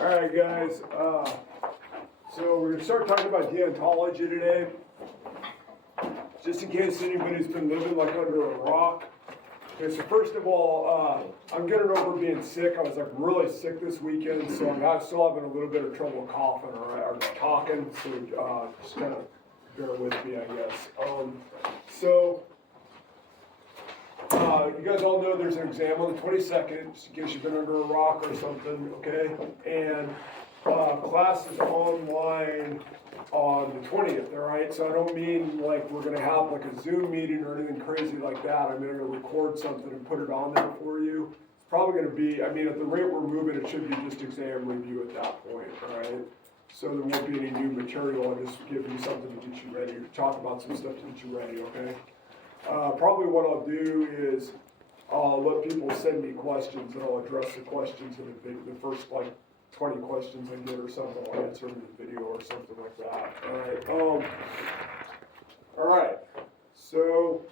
All right, guys. So we're going to start talking about deontology today. Just in case anybody's been living like under a rock. Okay, so first of all, I'm getting over being sick. I was like really sick this weekend, so I'm still having a little bit of trouble coughing or talking. So just kind of bear with me, I guess. You guys all know there's an exam on the 22nd, just in case you've been under a rock or something, okay? And class is online on the 20th, all right? So I don't mean like we're gonna have like a Zoom meeting or anything crazy like that. I'm gonna record something and put it on there for you. It's probably gonna be, I mean, at the rate we're moving, it should be just exam review at that point, all right? So there won't be any new material. I'll just give you something to get you ready, talk about some stuff to get you ready, okay? Probably what I'll do is I'll let people send me questions and I'll address the questions in the video. The first like 20 questions I get or something, I'll answer them in the video or something like that. All right. So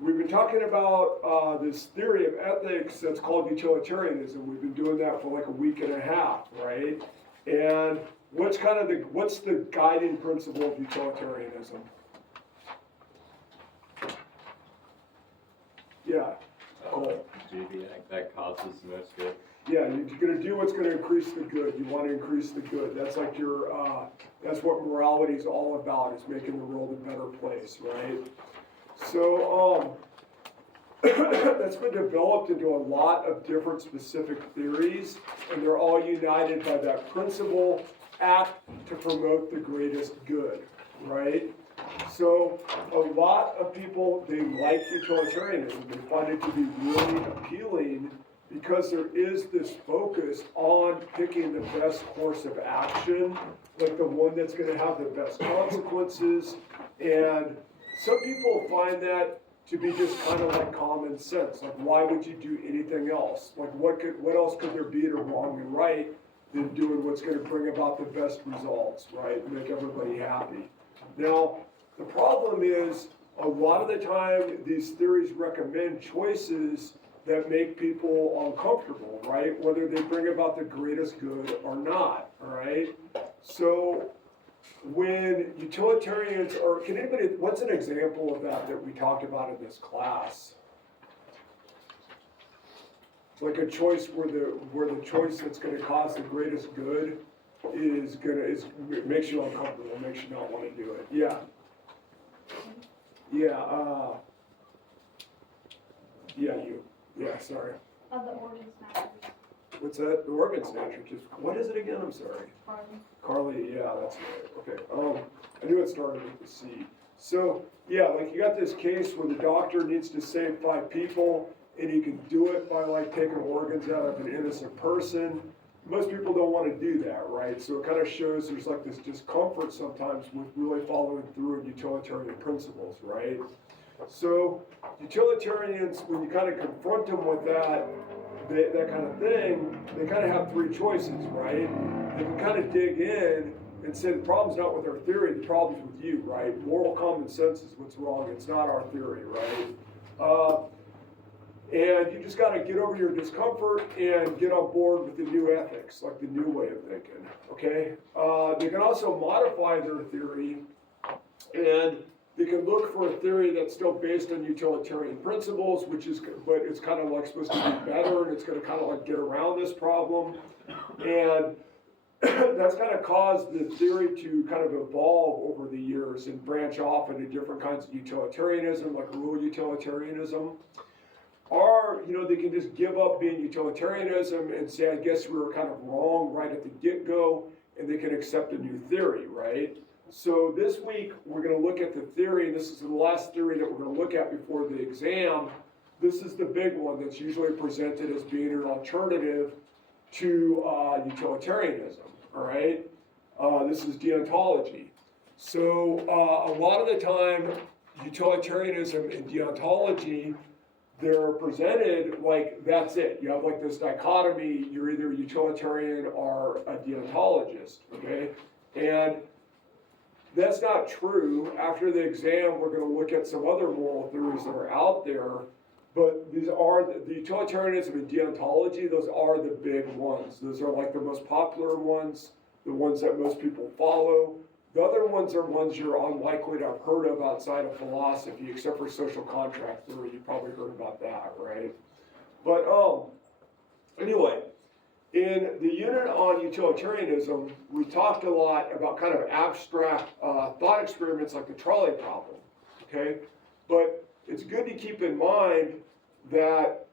we've been talking about this theory of ethics that's called utilitarianism. We've been doing that for like a week and a half, right? And what's the guiding principle of utilitarianism? Yeah. Do the act that causes the most good. Yeah, you're going to do what's going to increase the good. You want to increase the good. That's like that's what morality is all about, is making the world a better place, right? So that's been developed into a lot of different specific theories, and they're all united by that principle: act to promote the greatest good, right? So a lot of people, they like utilitarianism. They find it to be really appealing because there is this focus on picking the best course of action, like the one that's going to have the best consequences. And some people find that to be just kind of like common sense. Like, why would you do anything else? Like, what else could there be to wrong and right than doing what's going to bring about the best results, right? Make everybody happy. Now, the problem is, a lot of the time, these theories recommend choices that make people uncomfortable, right? Whether they bring about the greatest good or not, all right? So, when utilitarians, or can anybody, what's an example of that we talked about in this class? Like a choice where the choice that's going to cause the greatest good makes you uncomfortable, makes you not want to do it. Yeah. Yeah, you. Yeah, sorry. Of the organ snatchers. What's that? The organ snatcher. What is it again? I'm sorry. Carly. Carly, yeah, that's right. Okay. I knew it started with the C. So, yeah, like you got this case where the doctor needs to save 5 people, and he can do it by like taking organs out of an innocent person. Most people don't want to do that, right? So it kind of shows there's like this discomfort sometimes with really following through on utilitarian principles, right? So utilitarians, when you kind of confront them with that kind of thing, they kind of have 3 choices, right? They can kind of dig in and say the problem's not with our theory, the problem's with you, right? Moral common sense is what's wrong, it's not our theory, right? And you just got to get over your discomfort and get on board with the new ethics, like the new way of thinking, okay? They can also modify their theory, and they can look for a theory that's still based on utilitarian principles, but it's kind of like supposed to be better, and it's going to kind of like get around this problem. And that's kind of caused the theory to kind of evolve over the years and branch off into different kinds of utilitarianism, like rule utilitarianism. Or, they can just give up being utilitarianism and say, I guess we were kind of wrong right at the get-go, and they can accept a new theory, right? So this week, we're going to look at the theory, and this is the last theory that we're going to look at before the exam. This is the big one that's usually presented as being an alternative to utilitarianism, all right? This is deontology. So a lot of the time, utilitarianism and deontology, they're presented like that's it. You have like this dichotomy, you're either a utilitarian or a deontologist, okay? And that's not true. After the exam, we're going to look at some other moral theories that are out there But these are, the utilitarianism and deontology, those are the big ones. Those are like the most popular ones, the ones that most people follow. The other ones are ones you're unlikely to have heard of outside of philosophy, except for social contract theory. You probably heard about that, right? But anyway, in the unit on utilitarianism, we talked a lot about kind of abstract thought experiments like the trolley problem, okay? But it's good to keep in mind that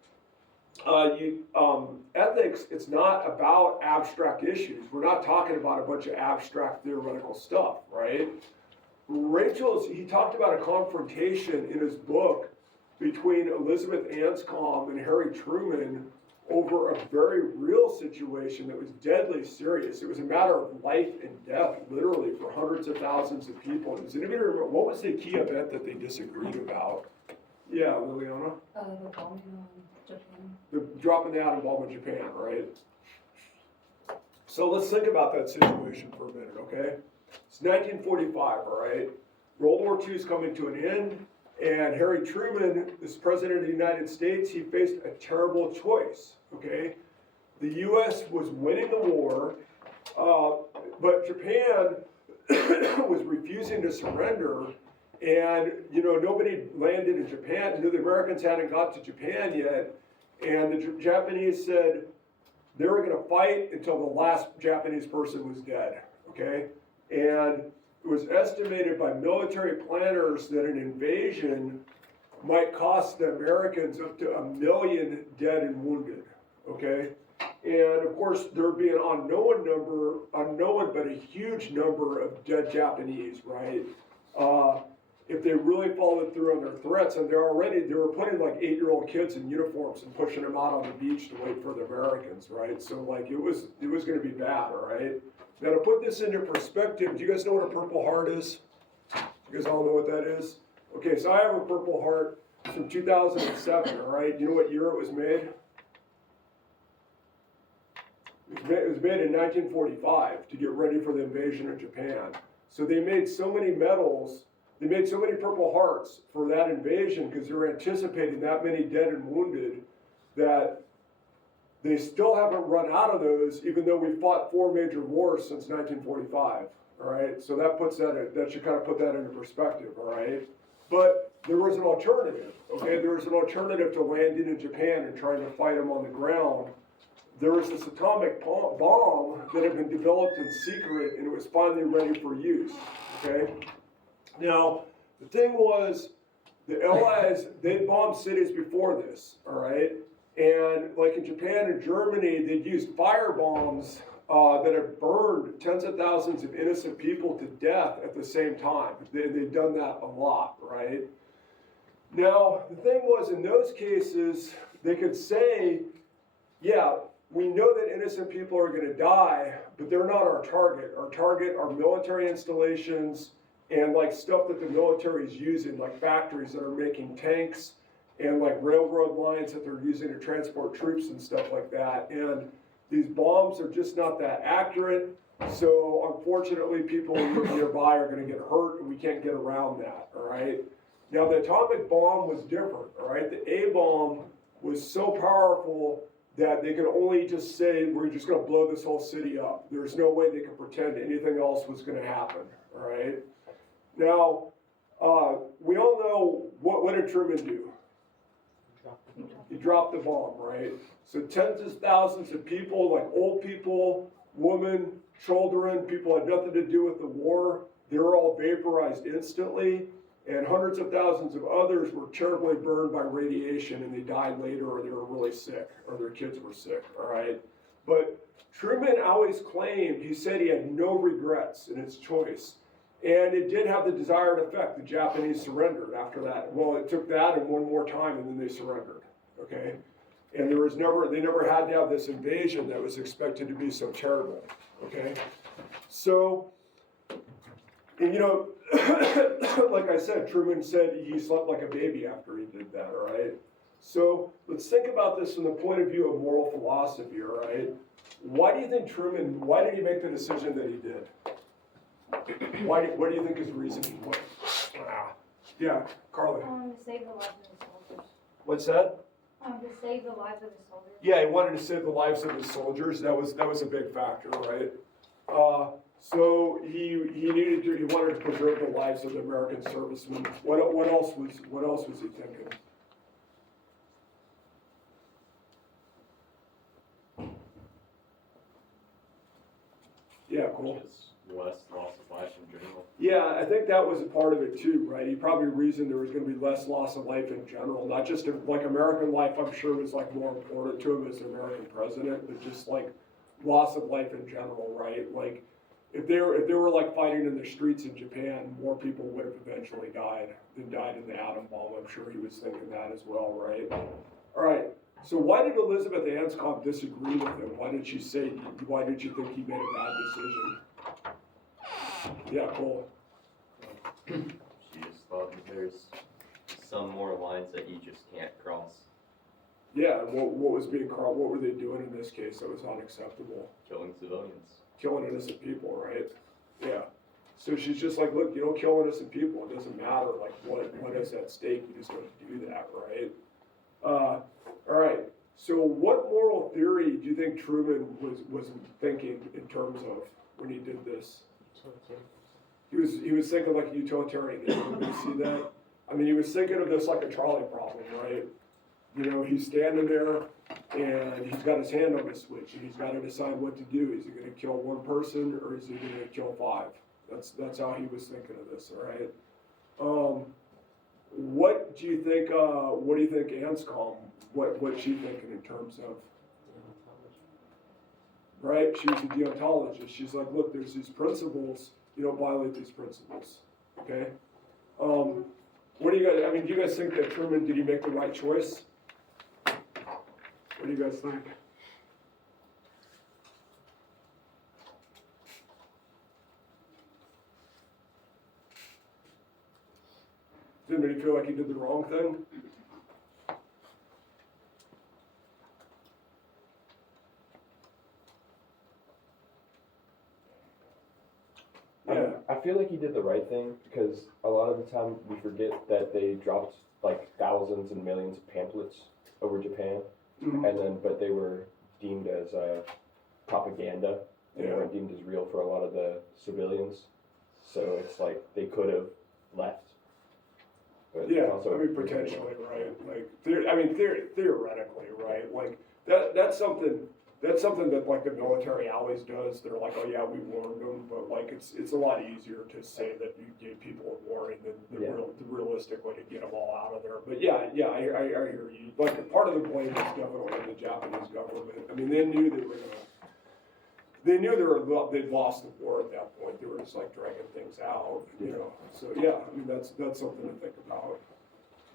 ethics, it's not about abstract issues. We're not talking about a bunch of abstract theoretical stuff, right? He talked about a confrontation in his book between Elizabeth Anscombe and Harry Truman over a very real situation that was deadly serious. It was a matter of life and death, literally, for hundreds of thousands of people. Does anybody remember, what was the key event that they disagreed about? Yeah, Liliana? The bombing on Japan. The dropping the atom bomb in Japan, right? So let's think about that situation for a minute, okay? It's 1945, all right? World War II is coming to an end, and Harry Truman, as President of the United States, he faced a terrible choice, okay? The U.S. was winning the war, but Japan was refusing to surrender, and, you know, nobody landed in Japan. The Americans hadn't got to Japan yet, and the Japanese said they were going to fight until the last Japanese person was dead, okay? And it was estimated by military planners that an invasion might cost the Americans up to 1 million dead and wounded, okay? And of course, there would be an unknown but a huge number of dead Japanese, right? If they really followed through on their threats, and they were putting like 8-year-old kids in uniforms and pushing them out on the beach to wait for the Americans, right? So like it was going to be bad, all right? Now to put this into perspective, do you guys know what a Purple Heart is? You guys all know what that is? Okay, so I have a Purple Heart. It's from 2007, all right? You know what year it was made? It was made in 1945 to get ready for the invasion of Japan. So they made so many medals, they made so many Purple Hearts for that invasion because they were anticipating that many dead and wounded that they still haven't run out of those, even though we fought 4 major wars since 1945. All right, so that should kind of put that into perspective. All right, but there was an alternative. Okay, there was an alternative to landing in Japan and trying to fight them on the ground. There was this atomic bomb that had been developed in secret, and it was finally ready for use. Okay. Now, the thing was, the Allies, they bombed cities before this, all right? And like in Japan and Germany, they'd used fire bombs that had burned tens of thousands of innocent people to death at the same time. They'd done that a lot, right? Now, the thing was, in those cases, they could say, yeah, we know that innocent people are going to die, but they're not our target. Our target are military installations, and like stuff that the military is using, like factories that are making tanks and like railroad lines that they're using to transport troops and stuff like that. And these bombs are just not that accurate. So unfortunately, people nearby are going to get hurt, and we can't get around that, all right? Now, the atomic bomb was different, all right? The A-bomb was so powerful that they could only just say, we're just going to blow this whole city up. There's no way they could pretend anything else was going to happen, all right? Now, we all know, what did Truman do? He dropped the bomb, right? So tens of thousands of people, like old people, women, children, people had nothing to do with the war, they were all vaporized instantly, and hundreds of thousands of others were terribly burned by radiation, and they died later, or they were really sick, or their kids were sick, all right? But Truman always claimed, he said he had no regrets in his choice. And it did have the desired effect. The Japanese surrendered after that. Well, it took that and one more time, and then they surrendered, okay? And they never had to have this invasion that was expected to be so terrible, okay? So, and you know, like I said, Truman said he slept like a baby after he did that, all right? So let's think about this from the point of view of moral philosophy, all right? Why do you think why did he make the decision that he did? What do you think his reasoning was? Yeah, Carly. To save the lives of the soldiers. What's that? To save the lives of his soldiers. Yeah, he wanted to save the lives of his soldiers. That was a big factor, right? So he wanted to preserve the lives of the American servicemen. What else was he thinking? Yeah, cool. Just less loss of life in general. Yeah, I think that was a part of it too, right? He probably reasoned there was going to be less loss of life in general, not just like American life. I'm sure was like more important to him as the American president, but just like loss of life in general, right? Like if they were like fighting in the streets in Japan, more people would have eventually died than died in the atom bomb. I'm sure he was thinking that as well, right? All right. So why did Elizabeth Anscombe disagree with him? Why did she say? Why did you think he made a bad decision? Yeah, cool. She just thought that there's some more lines that you just can't cross. Yeah, and what was being crossed? What were they doing in this case that was unacceptable? Killing civilians. Killing innocent people, right? Yeah. So she's just like, look, you don't kill innocent people. It doesn't matter like what is at stake. You just don't do that, right? All right. So what moral theory do you think Truman was thinking in terms of when he did this? He was thinking like a utilitarian. Did you see that? I mean, he was thinking of this like a trolley problem, right? You know, he's standing there and he's got his hand on the switch and he's got to decide what to do. Is he going to kill one person or is he going to kill 5? That's how he was thinking of this, all right? What do you think? What do you think Anscombe? What's she thinking in terms of? Right, she was a deontologist. She's like, look, there's these principles. You don't violate these principles. Okay. What do you guys? I mean, do you guys think that Truman did he make the right choice? What do you guys think? Does anybody feel like he did the wrong thing? Yeah. I feel like he did the right thing because a lot of the time we forget that they dropped like thousands and millions of pamphlets over Japan, Mhm. but they were deemed as propaganda and they Yeah. weren't deemed as real for a lot of the civilians. So it's like they could have left. But Yeah, also, I mean, potentially, right? Like, theoretically, right? Like, that's something that like the military always does. They're like, oh yeah, we warned them, but like it's a lot easier to say that you gave people a warning than the realistic way to get them all out of there. But yeah, I hear you. Like, part of the blame is definitely the Japanese government. I mean, they knew they'd lost the war at that point. They were just like dragging things out, you know. So yeah, I mean that's something to think about.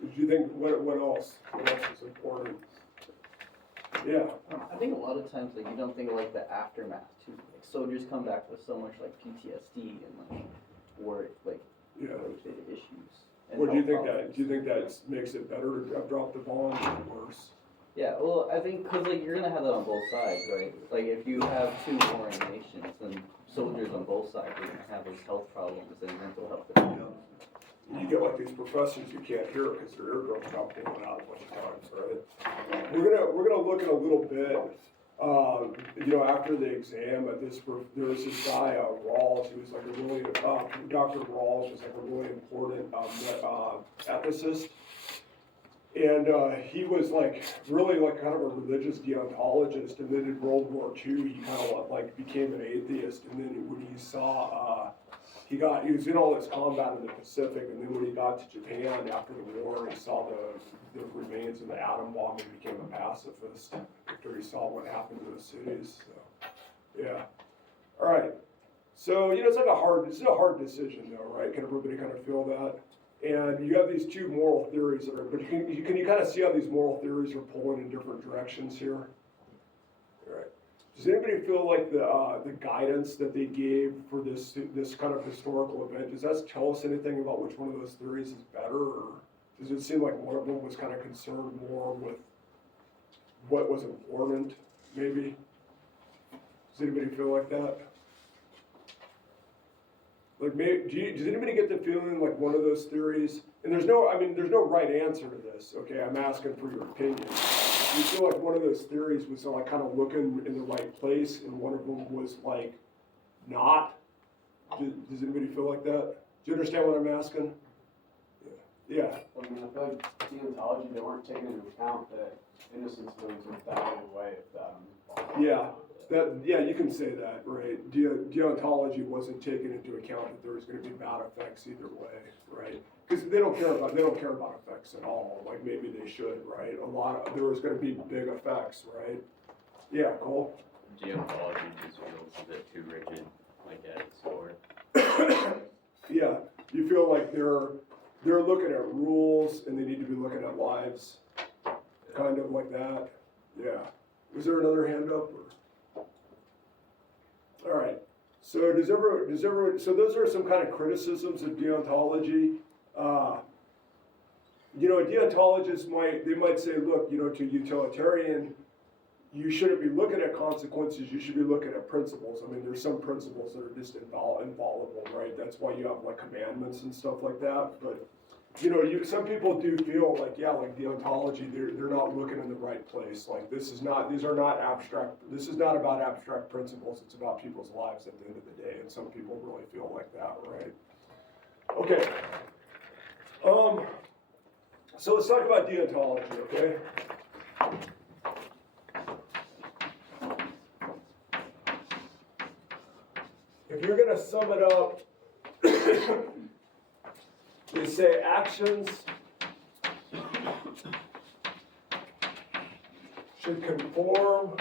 Did you think what else? What else is important? Yeah. I think a lot of times, like, you don't think of, like, the aftermath, too. Like, soldiers come back with so much, like, PTSD and, like, war, like, Yeah. related issues. And What do you health think problems. do you think that makes it better to drop the bomb or worse? Yeah, well, I think, because, like, you're going to have that on both sides, right? Like, if you have 2 warring nations, then soldiers on both sides are going to have these health problems and mental health issues. You get like these professors you can't hear because their eardrums got blown out a bunch of times, right? We're gonna look at a little bit, you know, after the exam at this. There was this guy Rawls. He was like a really Dr. Rawls was like a really important ethicist, and he was like really like kind of a religious deontologist. And then in World War II, he kind of like became an atheist. And then when he saw he was in all this combat in the Pacific, and then when he got to Japan after the war, he saw the remains of the atom bomb and became a pacifist after he saw what happened to the cities. So, yeah. All right. So, you know, it's a hard decision though, right? Can everybody kind of feel that? And you have these 2 moral theories that are, but can you kind of see how these moral theories are pulling in different directions here? All right. Does anybody feel like the guidance that they gave for this kind of historical event, does that tell us anything about which one of those theories is better, or does it seem like one of them was kind of concerned more with what was important, maybe? Does anybody feel like that? Like, does anybody get the feeling like one of those theories and there's no right answer to this, okay, I'm asking for your opinion. Do you feel like one of those theories was like kind of looking in the right place and one of them was like not? Does anybody feel like that? Do you understand what I'm asking? Yeah. I mean, I feel like deontology, they weren't taking into account that innocence was that away if that. Yeah, you can say that, right? Deontology wasn't taking into account that there was going to be bad effects either way, right? Because they don't care about effects at all. Like maybe they should, right? There was going to be big effects, right? Yeah, Cole. Deontology just feels a bit too rigid, like at its core. Yeah, you feel like they're looking at rules and they need to be looking at lives, kind of like that. Yeah. Was there another hand up? Or? All right. So so those are some kind of criticisms of deontology. A deontologist might say, look, to a utilitarian, you shouldn't be looking at consequences, you should be looking at principles. I mean, there's some principles that are just inviolable, right? That's why you have like commandments and stuff like that. But, some people do feel like, like deontology, they're not looking in the right place. Like these are not abstract, this is not about abstract principles, it's about people's lives at the end of the day. And some people really feel like that, right? Okay. So let's talk about deontology, okay? If you're going to sum it up, you say actions should conform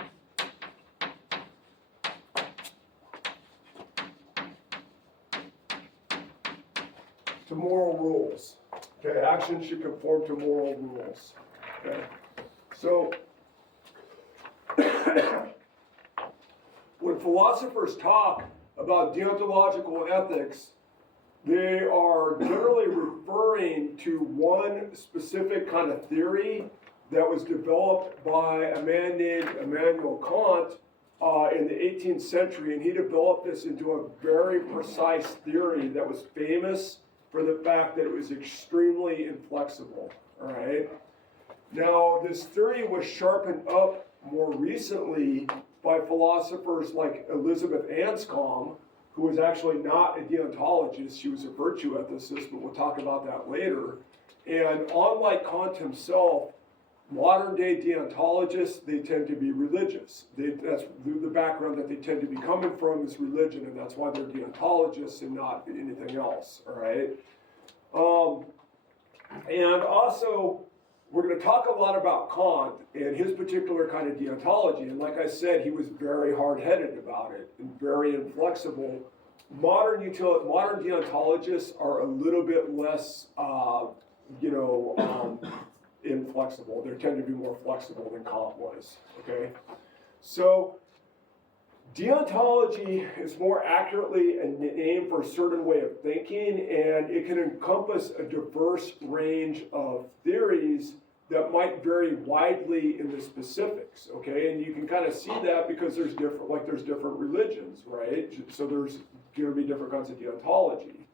to moral rules. Okay, actions should conform to moral rules. Okay, so when philosophers talk about deontological ethics, they are generally referring to one specific kind of theory that was developed by a man named Immanuel Kant in the 18th century, and he developed this into a very precise theory that was famous for the fact that it was extremely inflexible, all right? Now, this theory was sharpened up more recently by philosophers like Elizabeth Anscombe, who was actually not a deontologist, she was a virtue ethicist, but we'll talk about that later. And unlike Kant himself, modern day deontologists, they tend to be religious. That's the background that they tend to be coming from is religion, and that's why they're deontologists and not anything else, all right? And also, we're going to talk a lot about Kant and his particular kind of deontology. And like I said, he was very hard-headed about it and very inflexible. Modern deontologists are a little bit less, inflexible. They tend to be more flexible than Kant was, okay? So deontology is more accurately a name for a certain way of thinking, and it can encompass a diverse range of theories that might vary widely in the specifics, okay? And you can kind of see that because there's different religions, right? So there's going to be different kinds of deontology.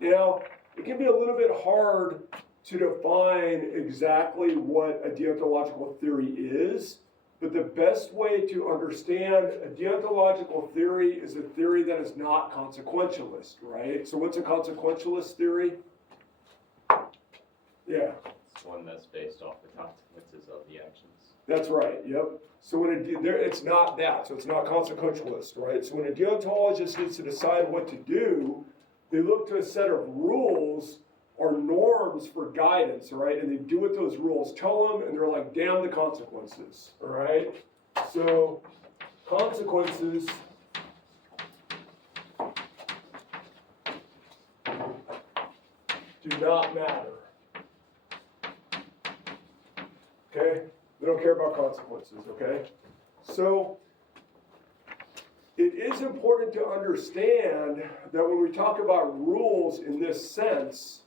Now, it can be a little bit hard to define exactly what a deontological theory is, but the best way to understand a deontological theory is a theory that is not consequentialist, right? So what's a consequentialist theory? Yeah. It's one that's based off the consequences of the actions. That's right, yep. So it's not that, so it's not consequentialist, right? So when a deontologist needs to decide what to do, they look to a set of rules or norms for guidance, right? And they do what those rules tell them, and they're like, damn the consequences, all right? So consequences do not matter. Okay? They don't care about consequences, okay? So it is important to understand that when we talk about rules in this sense,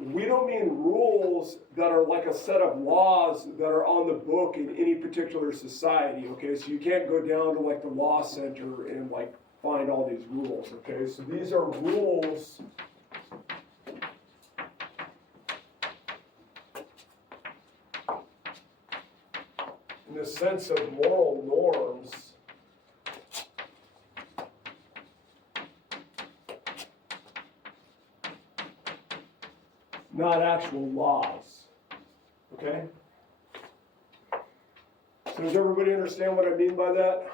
we don't mean rules that are like a set of laws that are on the book in any particular society, okay? So you can't go down to like the law center and like find all these rules, okay? So these are rules the sense of moral norms, not actual laws. Okay? So does everybody understand what I mean by that?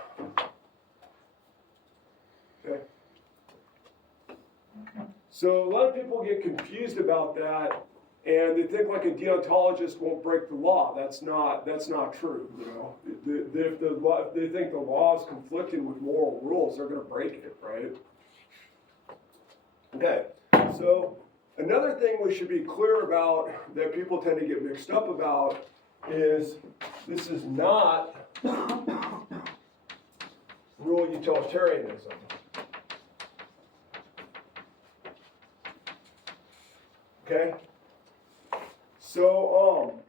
Okay. So a lot of people get confused about that, and they think like a deontologist won't break the law. That's not true. You know, if they think the law is conflicting with moral rules, they're going to break it, right? Okay. So another thing we should be clear about that people tend to get mixed up about is this is not rule utilitarianism. Okay? So,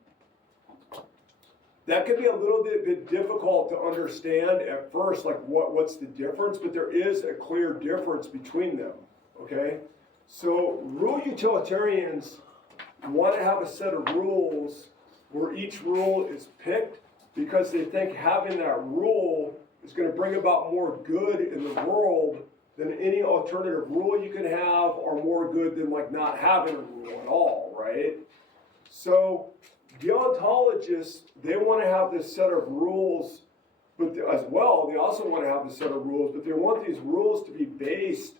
that can be a little bit difficult to understand at first, like what's the difference, but there is a clear difference between them, okay? So, rule utilitarians want to have a set of rules where each rule is picked because they think having that rule is going to bring about more good in the world than any alternative rule you can have, or more good than like not having a rule at all, right? So deontologists, they want to have this set of rules, but as well, they also want to have a set of rules, but they want these rules to be based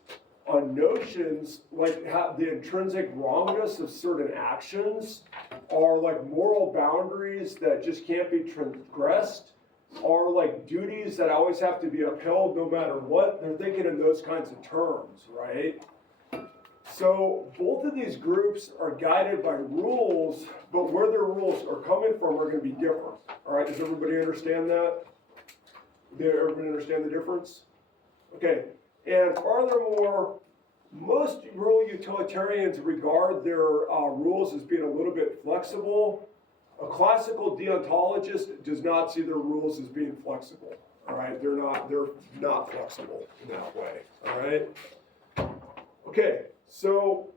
on notions like the intrinsic wrongness of certain actions, or like moral boundaries that just can't be transgressed, or like duties that always have to be upheld no matter what. They're thinking in those kinds of terms, right? So both of these groups are guided by rules, but where their rules are coming from are going to be different. All right, does everybody understand that? Does everybody understand the difference? Okay, and furthermore, most rule utilitarians regard their rules as being a little bit flexible. A classical deontologist does not see their rules as being flexible. All right, they're not flexible in that way. All right. Okay, so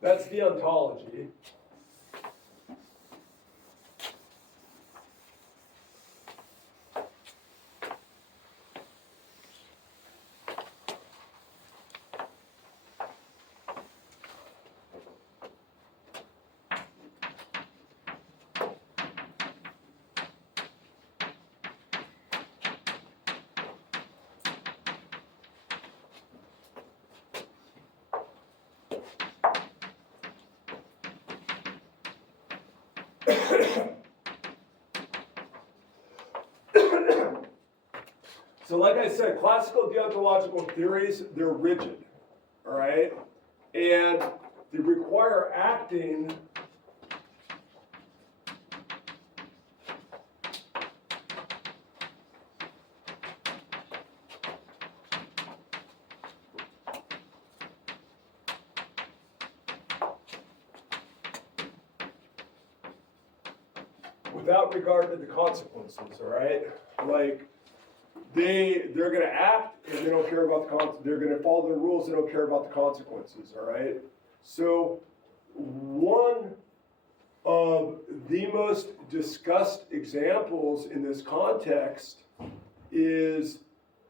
that's deontology. So like I said, classical deontological theories, they're rigid, all right? And they require acting without regard to the consequences, all right? Like, they're going to act and they don't care about the consequences. They're going to follow the rules, they don't care about the consequences, all right? So one of the most discussed examples in this context is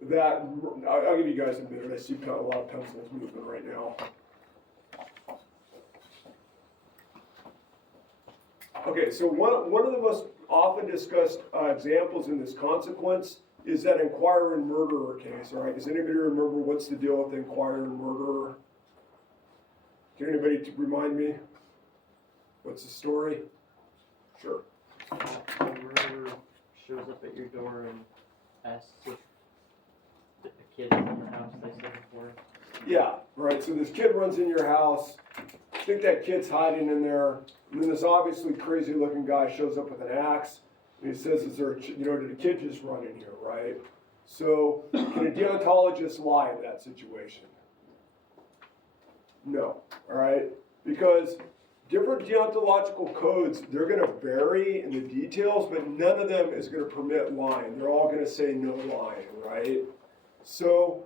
that, I'll give you guys a minute, I see a lot of pencils moving right now. Okay, so one of the most often discussed examples in this consequence is that inquirer and murderer case, all right? Does anybody remember what's the deal with the inquirer and murderer? Can anybody remind me? What's the story? Sure. The murderer shows up at your door and asks if the kid is in the house they said before. Yeah, right, so this kid runs in your house, I think that kid's hiding in there, and then this obviously crazy looking guy shows up with an axe, and he says, is there, did a kid just run in here, right? So, can a deontologist lie in that situation? No, all right? Because different deontological codes, they're going to vary in the details, but none of them is going to permit lying. They're all going to say no lying, right? So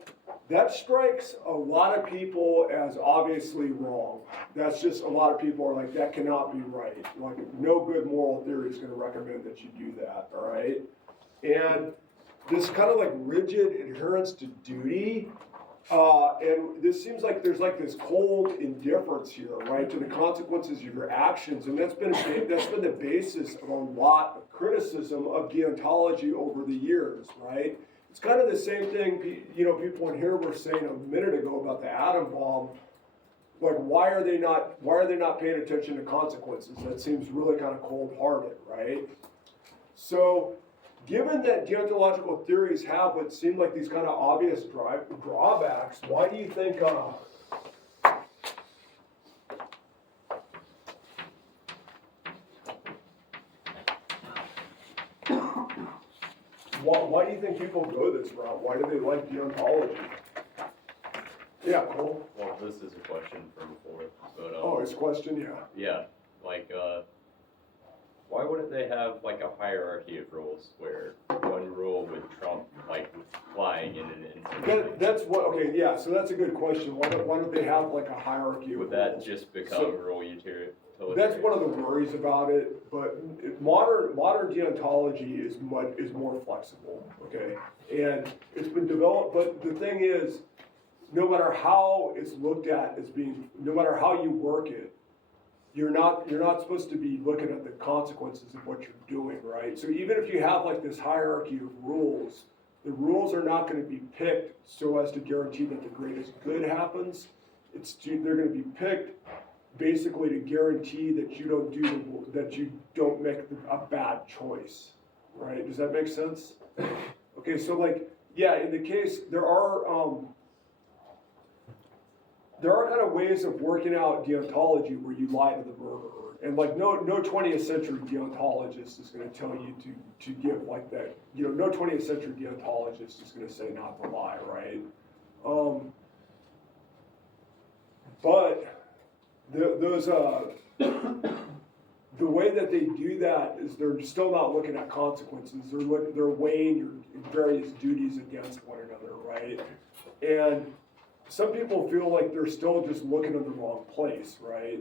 that strikes a lot of people as obviously wrong. That's just, a lot of people are like, that cannot be right. Like, no good moral theory is gonna recommend that you do that, all right? And this kind of like rigid adherence to duty, and this seems like there's like this cold indifference here, right, to the consequences of your actions, and that's been the basis of a lot of criticism of deontology over the years, right? It's kind of the same thing, you know, people in here were saying a minute ago about the atom bomb. Like, why are they not paying attention to consequences? That seems really kind of cold-hearted, right? So, given that deontological theories have what seem like these kind of obvious drawbacks, why do you think, why do you think people go this route? Why do they like deontology? Yeah, Cole? Well, this is a question from before, but, Oh, it's a question, yeah. yeah, like, why wouldn't they have like a hierarchy of rules where one rule would trump like flying in an instant? That's what, okay, yeah, so that's a good question. Why don't they have like a hierarchy of Would that rules? just become So, rule utilitarian? That's one of the worries about it, but modern deontology is more flexible, okay? And it's been developed, but the thing is, no matter how it's looked at as being, no matter how you work it, you're not supposed to be looking at the consequences of what you're doing, right? So even if you have like this hierarchy of rules, the rules are not going to be picked so as to guarantee that the greatest good happens. They're going to be picked basically to guarantee that you don't make a bad choice, right? Does that make sense? Okay, so like, yeah, in the case, there are kind of ways of working out deontology where you lie to the murderer. And like no 20th century deontologist is going to tell you to give like that. You know, no 20th century deontologist is going to say not to lie, right? But the way that they do that is they're still not looking at consequences. They're weighing your various duties against one another, right? And some people feel like they're still just looking in the wrong place, right?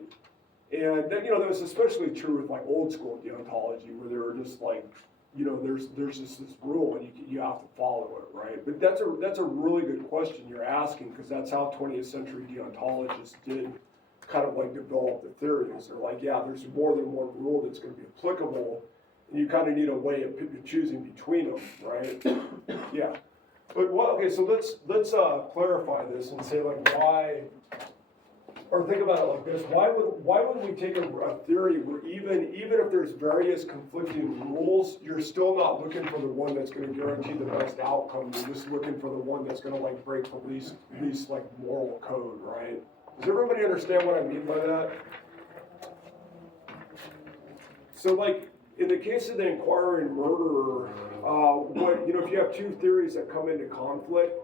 And then, you know, that was especially true with like old school deontology, where they were just like, you know, there's just this rule and you have to follow it, right? But that's a really good question you're asking, because that's how 20th century deontologists did kind of like develop the theories. They're like, yeah, there's more than one rule that's going to be applicable, and you kind of need a way of choosing between them, right? Yeah. But okay, so let's clarify this and say like why, or think about it like this: why would we take a theory where even if there's various conflicting rules, you're still not looking for the one that's going to guarantee the best outcome. You're just looking for the one that's going to like break the least like moral code, right? Does everybody understand what I mean by that? So like, in the case of the inquiring murderer, if you have two theories that come into conflict,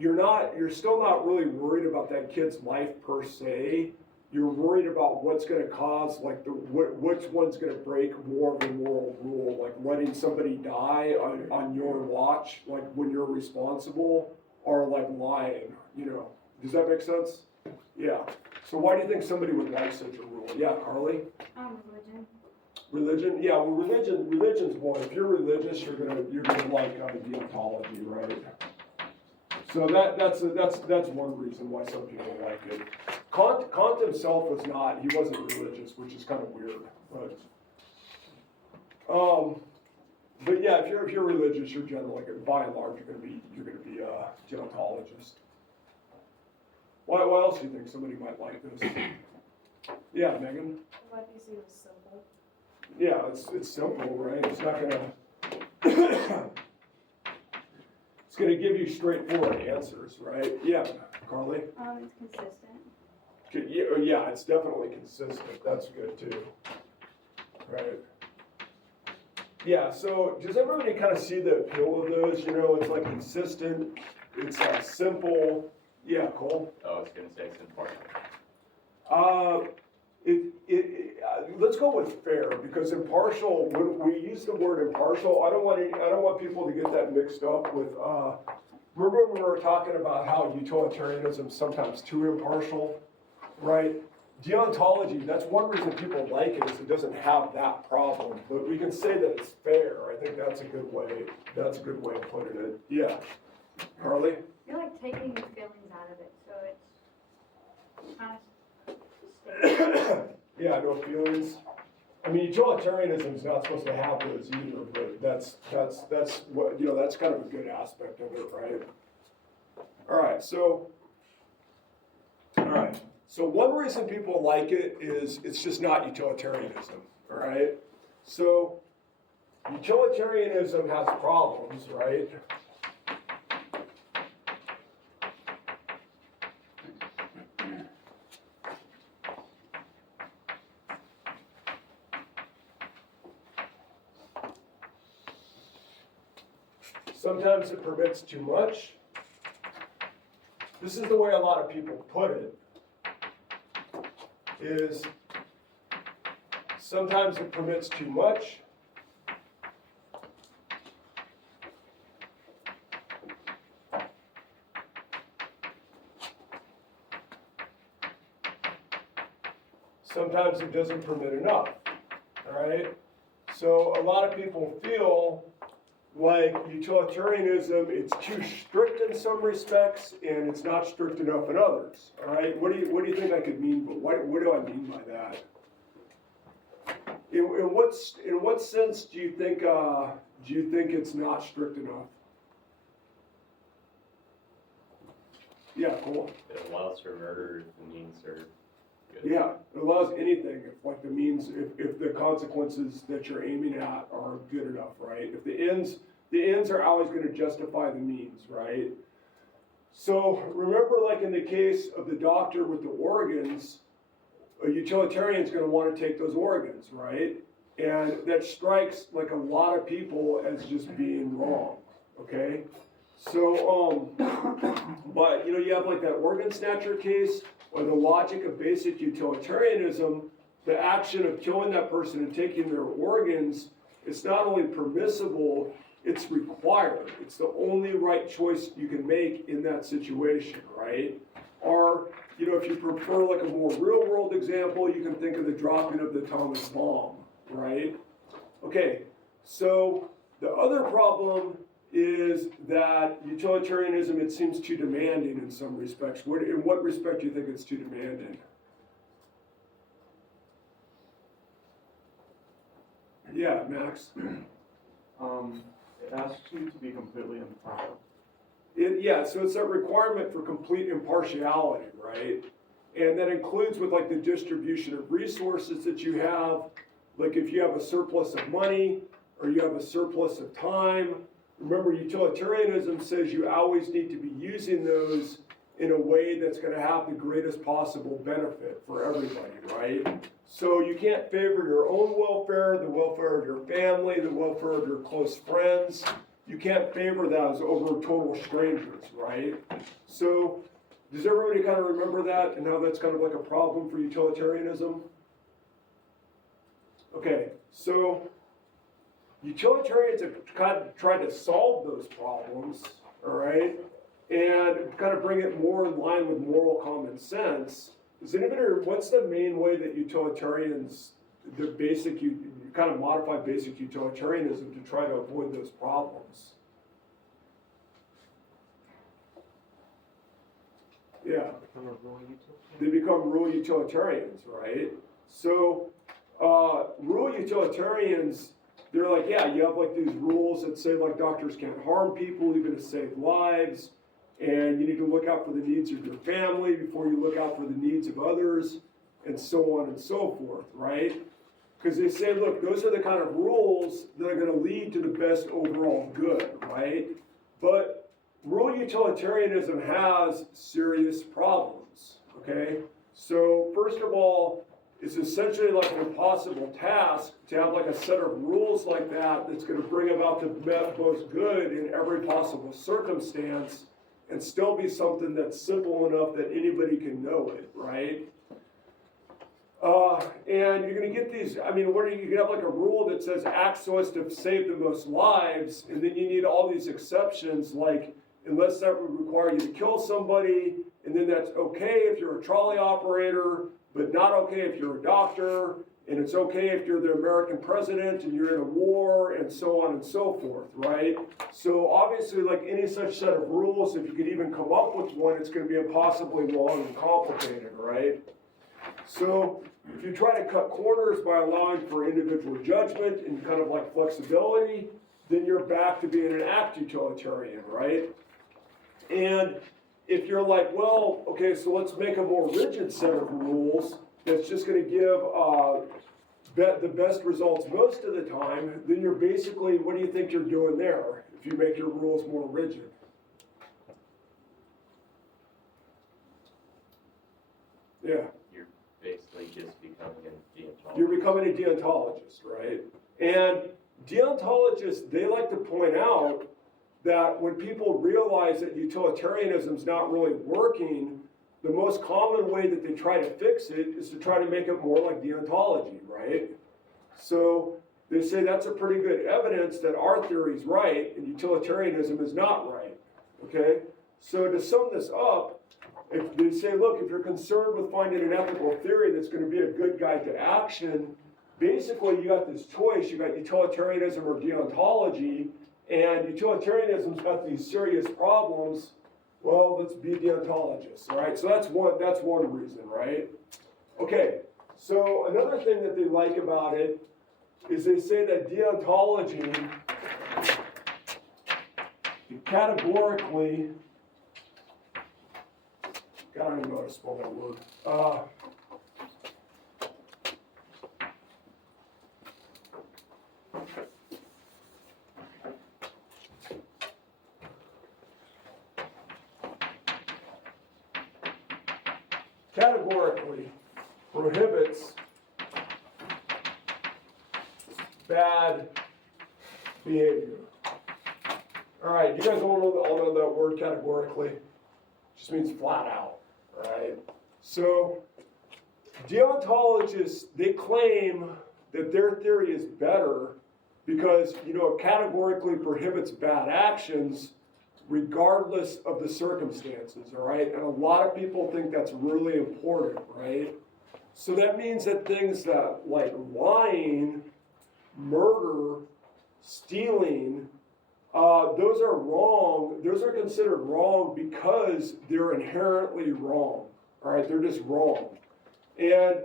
you're still not really worried about that kid's life per se. You're worried about what's going to cause, like which one's going to break more of the moral rule, like letting somebody die on your watch, like when you're responsible, or like lying. You know, does that make sense? Yeah. So why do you think somebody would like such a rule? Yeah, Carly? Religion. Religion? Yeah, well, religion's one. If you're religious, you're gonna like deontology, right? So that's one reason why some people like it. Kant himself was not. He wasn't religious, which is kind of weird. But yeah, if you're religious, you're generally like, by and large, you're gonna be a deontologist. Why else do you think somebody might like this? Yeah, Megan? Why do you see it as simple? Yeah, it's simple, right? It's not gonna it's gonna give you straightforward answers, right? Yeah, Carly? It's consistent. Yeah, it's definitely consistent. That's good too. Right. Yeah, so does everybody kind of see the appeal of those? You know, it's like consistent, it's simple. Yeah, Cole? Oh, I was gonna say it's impartial. Let's go with fair, because impartial, when we use the word impartial, I don't want people to get that mixed up with remember when we were talking about how utilitarianism is sometimes too impartial, right? Deontology, that's one reason people like it, is it doesn't have that problem, but we can say that it's fair. I think that's a good way of putting it. Yeah. Harley? You're like taking your feelings out of it, so it's kind of stable. Yeah, no feelings. I mean, utilitarianism is not supposed to have those either, but that's what, that's kind of a good aspect of it, right? All right, so one reason people like it is it's just not utilitarianism, all right? So utilitarianism has problems, right? Sometimes it permits too much. This is the way a lot of people put it, is sometimes it permits too much. Sometimes it doesn't permit enough, all right? So a lot of people feel like utilitarianism, it's too strict in some respects, and it's not strict enough in others. All right, what do you think I could mean? But what do I mean by that? In what sense do you think it's not strict enough? Yeah, cool. It allows for murder if the means are good. Yeah, it allows anything if like the means, if the consequences that you're aiming at are good enough, right? If the ends are always going to justify the means, right? So remember, like in the case of the doctor with the organs, a utilitarian is going to want to take those organs, right? And that strikes like a lot of people as just being wrong, okay? So, but you have like that organ snatcher case, or the logic of basic utilitarianism, the action of killing that person and taking their organs, it's not only permissible, it's required. It's the only right choice you can make in that situation, right? Or, if you prefer like a more real world example, you can think of the dropping of the atomic bomb, right? Okay, so the other problem is that utilitarianism, it seems too demanding in some respects. In what respect do you think it's too demanding? Yeah, Max? It asks you to be completely impartial. Yeah, so it's a requirement for complete impartiality, right? And that includes with like the distribution of resources that you have, like if you have a surplus of money or you have a surplus of time. Remember, utilitarianism says you always need to be using those in a way that's going to have the greatest possible benefit for everybody, right? So you can't favor your own welfare, the welfare of your family, the welfare of your close friends. You can't favor those over total strangers, right? So does everybody kind of remember that and how that's kind of like a problem for utilitarianism? Okay, so utilitarians have kind of tried to solve those problems, all right, and kind of bring it more in line with moral common sense. Does anybody, what's the main way that utilitarians, you kind of modify basic utilitarianism to try to avoid those problems? Yeah. Become a rule utilitarian. They become rule utilitarians, right? So, rule utilitarians, they're like, yeah, you have like these rules that say like doctors can't harm people even to save lives, and you need to look out for the needs of your family before you look out for the needs of others, and so on and so forth, right? Because they say, look, those are the kind of rules that are going to lead to the best overall good, right? But rule utilitarianism has serious problems, okay? So first of all, it's essentially like an impossible task to have like a set of rules like that that's going to bring about the most good in every possible circumstance and still be something that's simple enough that anybody can know it, right? And you're going to get these, I mean, you can have like a rule that says act so as to save the most lives, and then you need all these exceptions like unless that would require you to kill somebody, and then that's okay if you're a trolley operator, but not okay if you're a doctor, and it's okay if you're the American president and you're in a war, and so on and so forth, right? So obviously, like any such set of rules, if you could even come up with one, it's gonna be impossibly long and complicated, right? So if you try to cut corners by allowing for individual judgment and kind of like flexibility, then you're back to being an act utilitarian, right? And if you're like, well, okay, so let's make a more rigid set of rules that's just gonna give the best results most of the time, then you're basically, what do you think you're doing there if you make your rules more rigid? Yeah. Basically just becoming a deontologist. You're becoming a deontologist, right? And deontologists, they like to point out that when people realize that utilitarianism is not really working, the most common way that they try to fix it is to try to make it more like deontology, right? So they say that's a pretty good evidence that our theory is right and utilitarianism is not right, okay? So to sum this up, if they say, look, if you're concerned with finding an ethical theory that's going to be a good guide to action, basically you got this choice. You got utilitarianism or deontology, and utilitarianism's got these serious problems. Well, let's be deontologists, all right? So that's one reason, right? Okay, so another thing that they like about it is they say that deontology categorically, God, I don't even know how to spell that word. Categorically prohibits bad behavior. All right, you guys all know that word categorically? It just means flat out, right? So deontologists, they claim that their theory is better because, you know, it categorically prohibits bad actions regardless of the circumstances, all right? And a lot of people think that's really important, right? So that means that things that like lying, murder, stealing, those are wrong. Those are considered wrong because they're inherently wrong, all right? They're just wrong. And,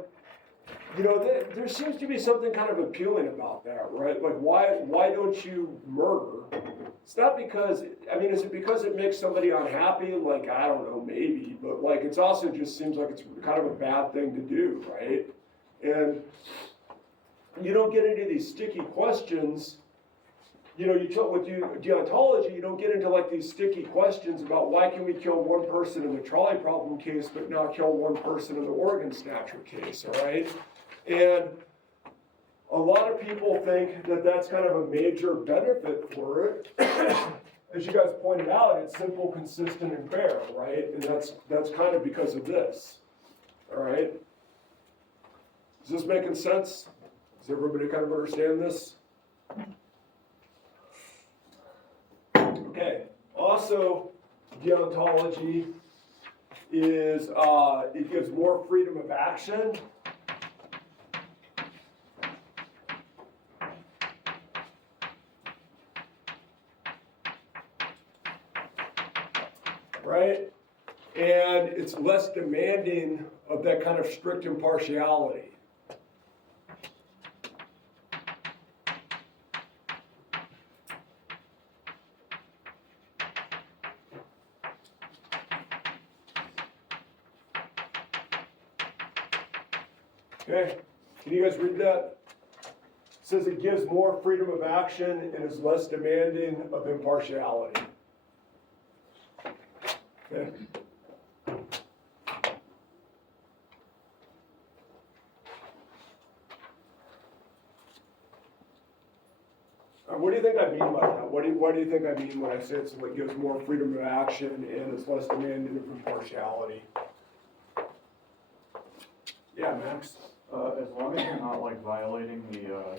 you know, there seems to be something kind of appealing about that, right? Like, why don't you murder? It's not because, I mean, is it because it makes somebody unhappy? Like, I don't know, maybe. But, like, it's also just seems like it's kind of a bad thing to do, right? And you don't get into these sticky questions. You know, with deontology, you don't get into, like, these sticky questions about why can we kill one person in the trolley problem case but not kill one person in the organ snatcher case, all right? And a lot of people think that that's kind of a major benefit for it. As you guys pointed out, it's simple, consistent, and fair, right? And that's kind of because of this, all right? Is this making sense? Does everybody kind of understand this? Okay. Also, deontology is, it gives more freedom of action. Right? And it's less demanding of that kind of strict impartiality. Okay, can you guys read that? It says it gives more freedom of action and is less demanding of impartiality. Okay. What do you think I mean by that? What do you think I mean when I say it gives more freedom of action and is less demanding of impartiality? Yeah, Max? As long as you're not like violating the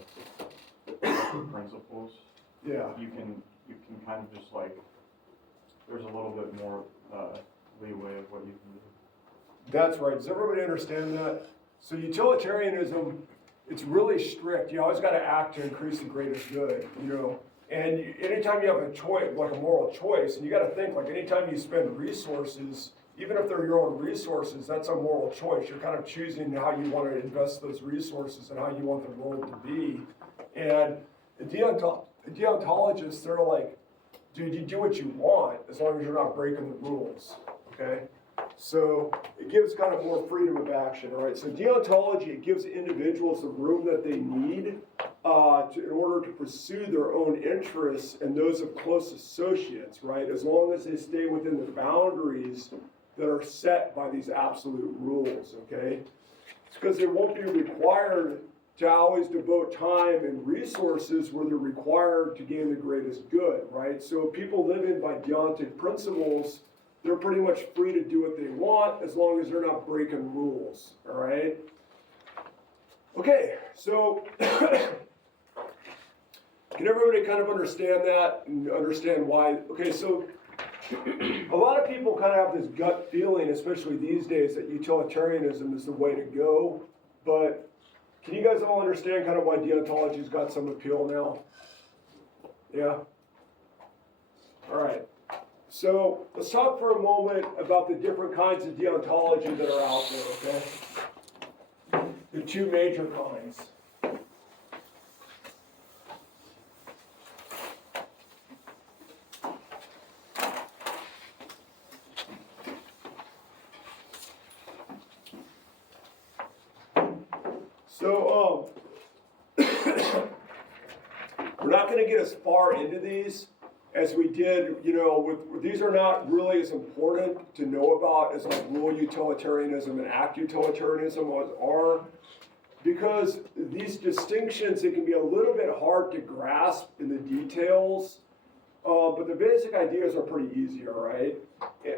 principles, Yeah. you can kind of just like there's a little bit more, leeway of what you can do. That's right. Does everybody understand that? So utilitarianism, it's really strict. You always got to act to increase the greatest good, you know. And anytime you have a choice, like a moral choice, and you got to think, like anytime you spend resources, even if they're your own resources, that's a moral choice. You're kind of choosing how you want to invest those resources and how you want the world to be. And the deontologists, they're like, dude, you do what you want as long as you're not breaking the rules, okay? So it gives kind of more freedom of action, all right? So deontology, it gives individuals the room that they need in order to pursue their own interests and those of close associates, right? As long as they stay within the boundaries that are set by these absolute rules, okay? It's because they won't be required to always devote time and resources where they're required to gain the greatest good, right? So people living by deontic principles, they're pretty much free to do what they want as long as they're not breaking rules, all right? Okay, so can everybody kind of understand that and understand why? Okay, so a lot of people kind of have this gut feeling, especially these days, that utilitarianism is the way to go, but can you guys all understand kind of why deontology's got some appeal now? Yeah? All right. So let's talk for a moment about the different kinds of deontology that are out there, okay? The two major kinds. So, we're not going to get as far into these as we did, you know, these are not really as important to know about as like rule utilitarianism and act utilitarianism are, because these distinctions, it can be a little bit hard to grasp in the details, but the basic ideas are pretty easy, all right?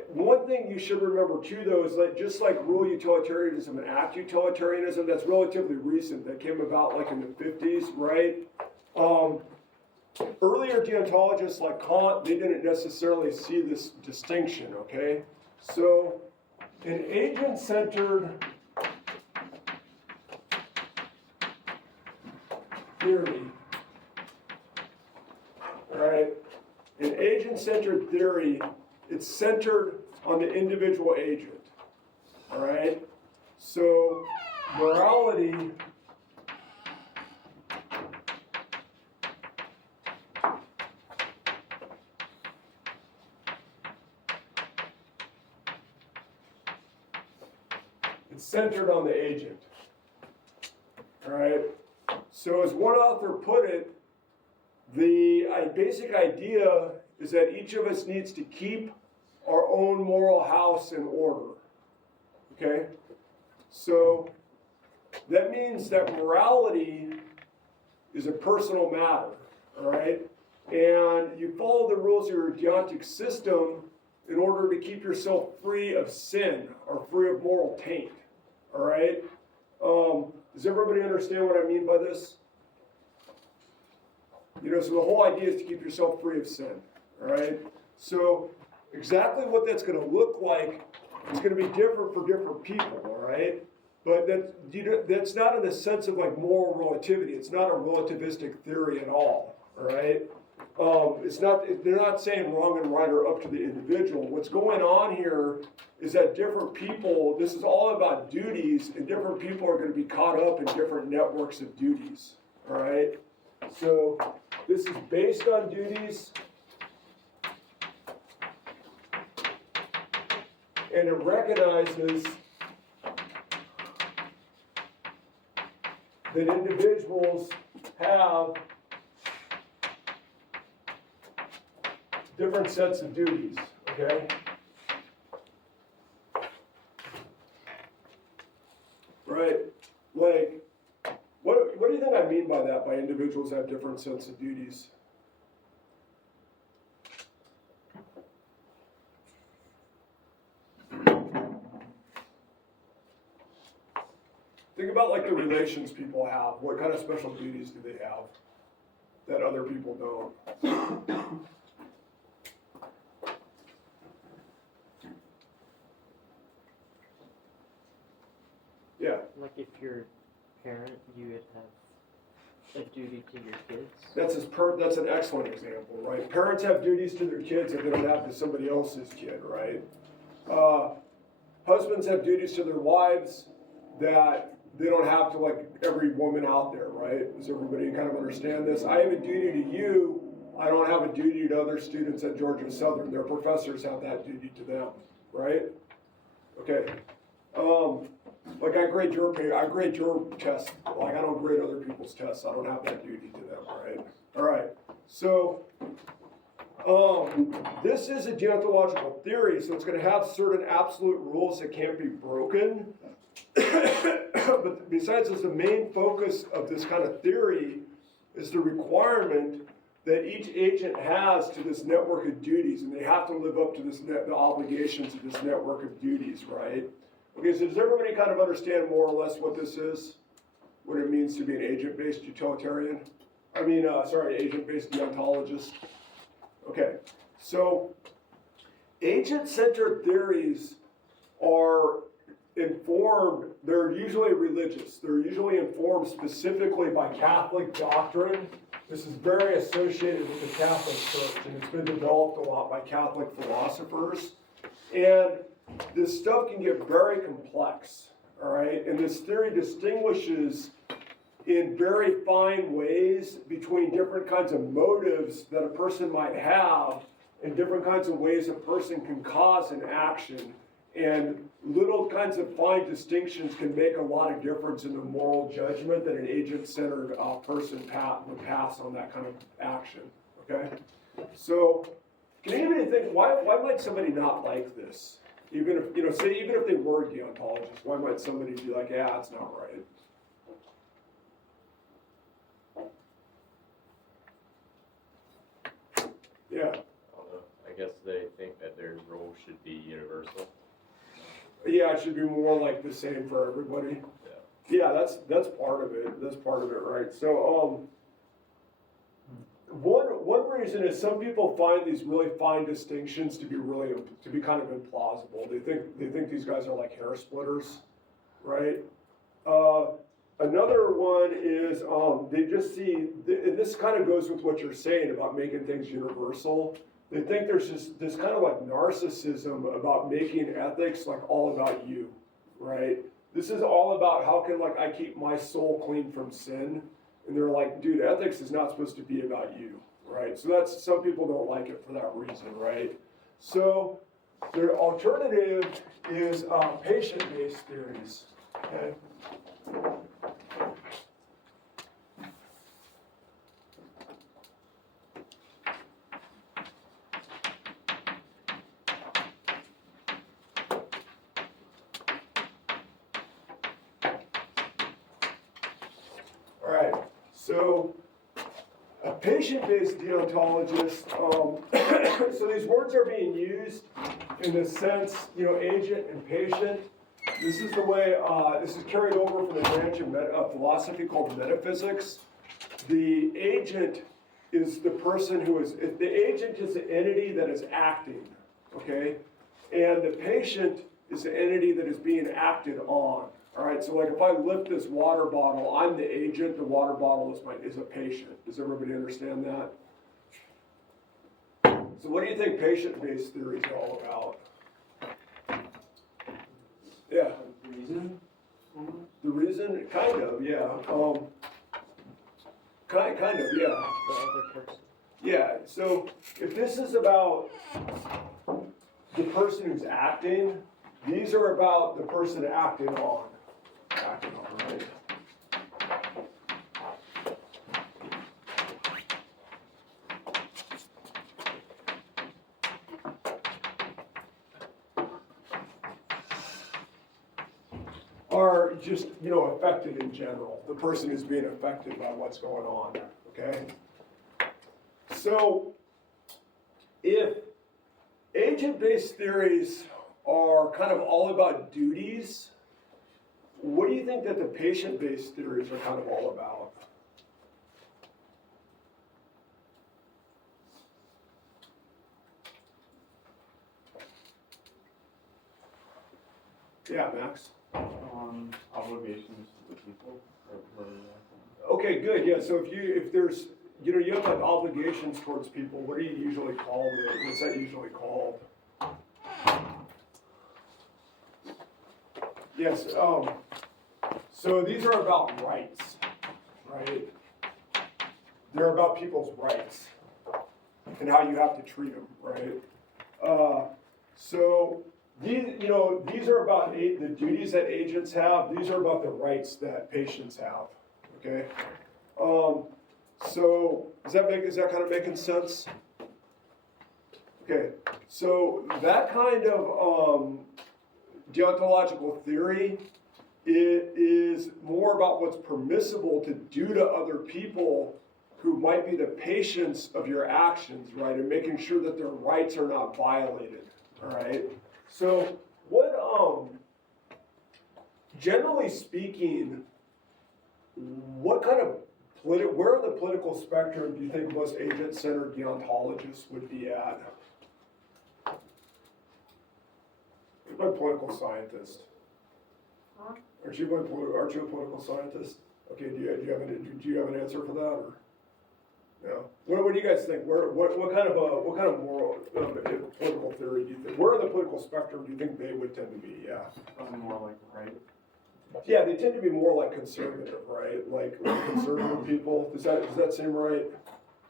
One thing you should remember too, though, is like just like rule utilitarianism and act utilitarianism, that's relatively recent, that came about like in the 50s, right? Earlier deontologists like Kant, they didn't necessarily see this distinction, okay? So, an agent-centered theory, all right? An agent-centered theory, it's centered on the individual agent, all right? So, morality centered on the agent, all right? So as one author put it, the basic idea is that each of us needs to keep our own moral house in order, okay? So that means that morality is a personal matter, all right? And you follow the rules of your deontic system in order to keep yourself free of sin or free of moral taint. All right? Does everybody understand what I mean by this? You know, so the whole idea is to keep yourself free of sin. All right? So exactly what that's going to look like is going to be different for different people. All right? But that's not in the sense of like moral relativity. It's not a relativistic theory at all. All right? It's not. They're not saying wrong and right are up to the individual. What's going on here is that different people, this is all about duties, and different people are going to be caught up in different networks of duties, all right? So this is based on duties, and it recognizes that individuals have different sets of duties, okay? Right, like, what do you think I mean by that, by individuals have different sets of duties? Think about like the relations people have. What kind of special duties do they have that other people don't? you're a parent, you would have a duty to your kids. That's an excellent example, right? Parents have duties to their kids that they don't have to somebody else's kid, right? Husbands have duties to their wives that they don't have to like every woman out there, right? Does everybody kind of understand this? I have a duty to you. I don't have a duty to other students at Georgia Southern. Their professors have that duty to them, right? Okay. Like I grade your test. Like I don't grade other people's tests. I don't have that duty to them, right? All right. So this is a deontological theory, so it's going to have certain absolute rules that can't be broken. But besides this, the main focus of this kind of theory is the requirement that each agent has to this network of duties, and they have to live up to the obligations of this network of duties, right? Okay, so does everybody kind of understand more or less what this is? What it means to be an agent-based utilitarian? Agent-based deontologist. Okay, so agent-centered theories are informed, they're usually religious. They're usually informed specifically by Catholic doctrine. This is very associated with the Catholic Church, and it's been developed a lot by Catholic philosophers. And this stuff can get very complex, all right? And this theory distinguishes in very fine ways between different kinds of motives that a person might have and different kinds of ways a person can cause an action. And little kinds of fine distinctions can make a lot of difference in the moral judgment that an agent-centered person would pass on that kind of action, okay? So, can anybody think, why might somebody not like this? Even if they were deontologists, why might somebody be like, yeah, that's not right? Yeah. I don't know. I guess they think that their role should be universal. Yeah, it should be more like the same for everybody. Yeah, that's part of it. That's part of it, right? So, one reason is some people find these really fine distinctions to be kind of implausible. They think these guys are like hair splitters, right? Another one is they just see, and this kind of goes with what you're saying about making things universal. They think there's just this kind of like narcissism about making ethics like all about you, right? This is all about how can like I keep my soul clean from sin, and they're like, dude, ethics is not supposed to be about you, right? So that's, some people don't like it for that reason, right? So their alternative is patient-based theories, okay? All right, so a patient-based deontologist, so these words are being used in the sense, agent and patient. This is the way, this is carried over from the branch of philosophy called metaphysics. The agent is the person the agent is the entity that is acting, okay? And the patient is the entity that is being acted on. All right, so like if I lift this water bottle, I'm the agent, the water bottle is a patient. Does everybody understand that? So what do you think patient-based theory is all about? Yeah. The reason? The reason? Kind of, yeah. Kind of, yeah. The other person. Yeah, so if this is about the person who's acting, these are about the person acting on. Acting on, right? Are just, affected in general. The person is being affected by what's going on, okay? So, if agent-based theories are kind of all about duties, what do you think that the patient-based theories are kind of all about? Yeah, Max? Obligations to the people? Or Okay, good, yeah, so if there's, you know, you have like obligations towards people, what do you usually call it? What's that usually called? Yes, so these are about rights, right? They're about people's rights and how you have to treat them, right? So these, you know, these are about the duties that agents have. These are about the rights that patients have, okay? So is that kind of making sense? Okay, so that kind of deontological theory, it is more about what's permissible to do to other people who might be the patients of your actions, right? And making sure that their rights are not violated, all right? So what, generally speaking, what kind of where on the political spectrum do you think most agent-centered deontologists would be at? You're my political scientist. Huh? Aren't you a political scientist? Okay, do you have an answer for that, or? No. What do you guys think? What kind of moral political theory do you think? Where on the political spectrum do you think they would tend to be? Yeah. probably more like right. Yeah, they tend to be more like conservative, right? Like conservative people. Does that seem right?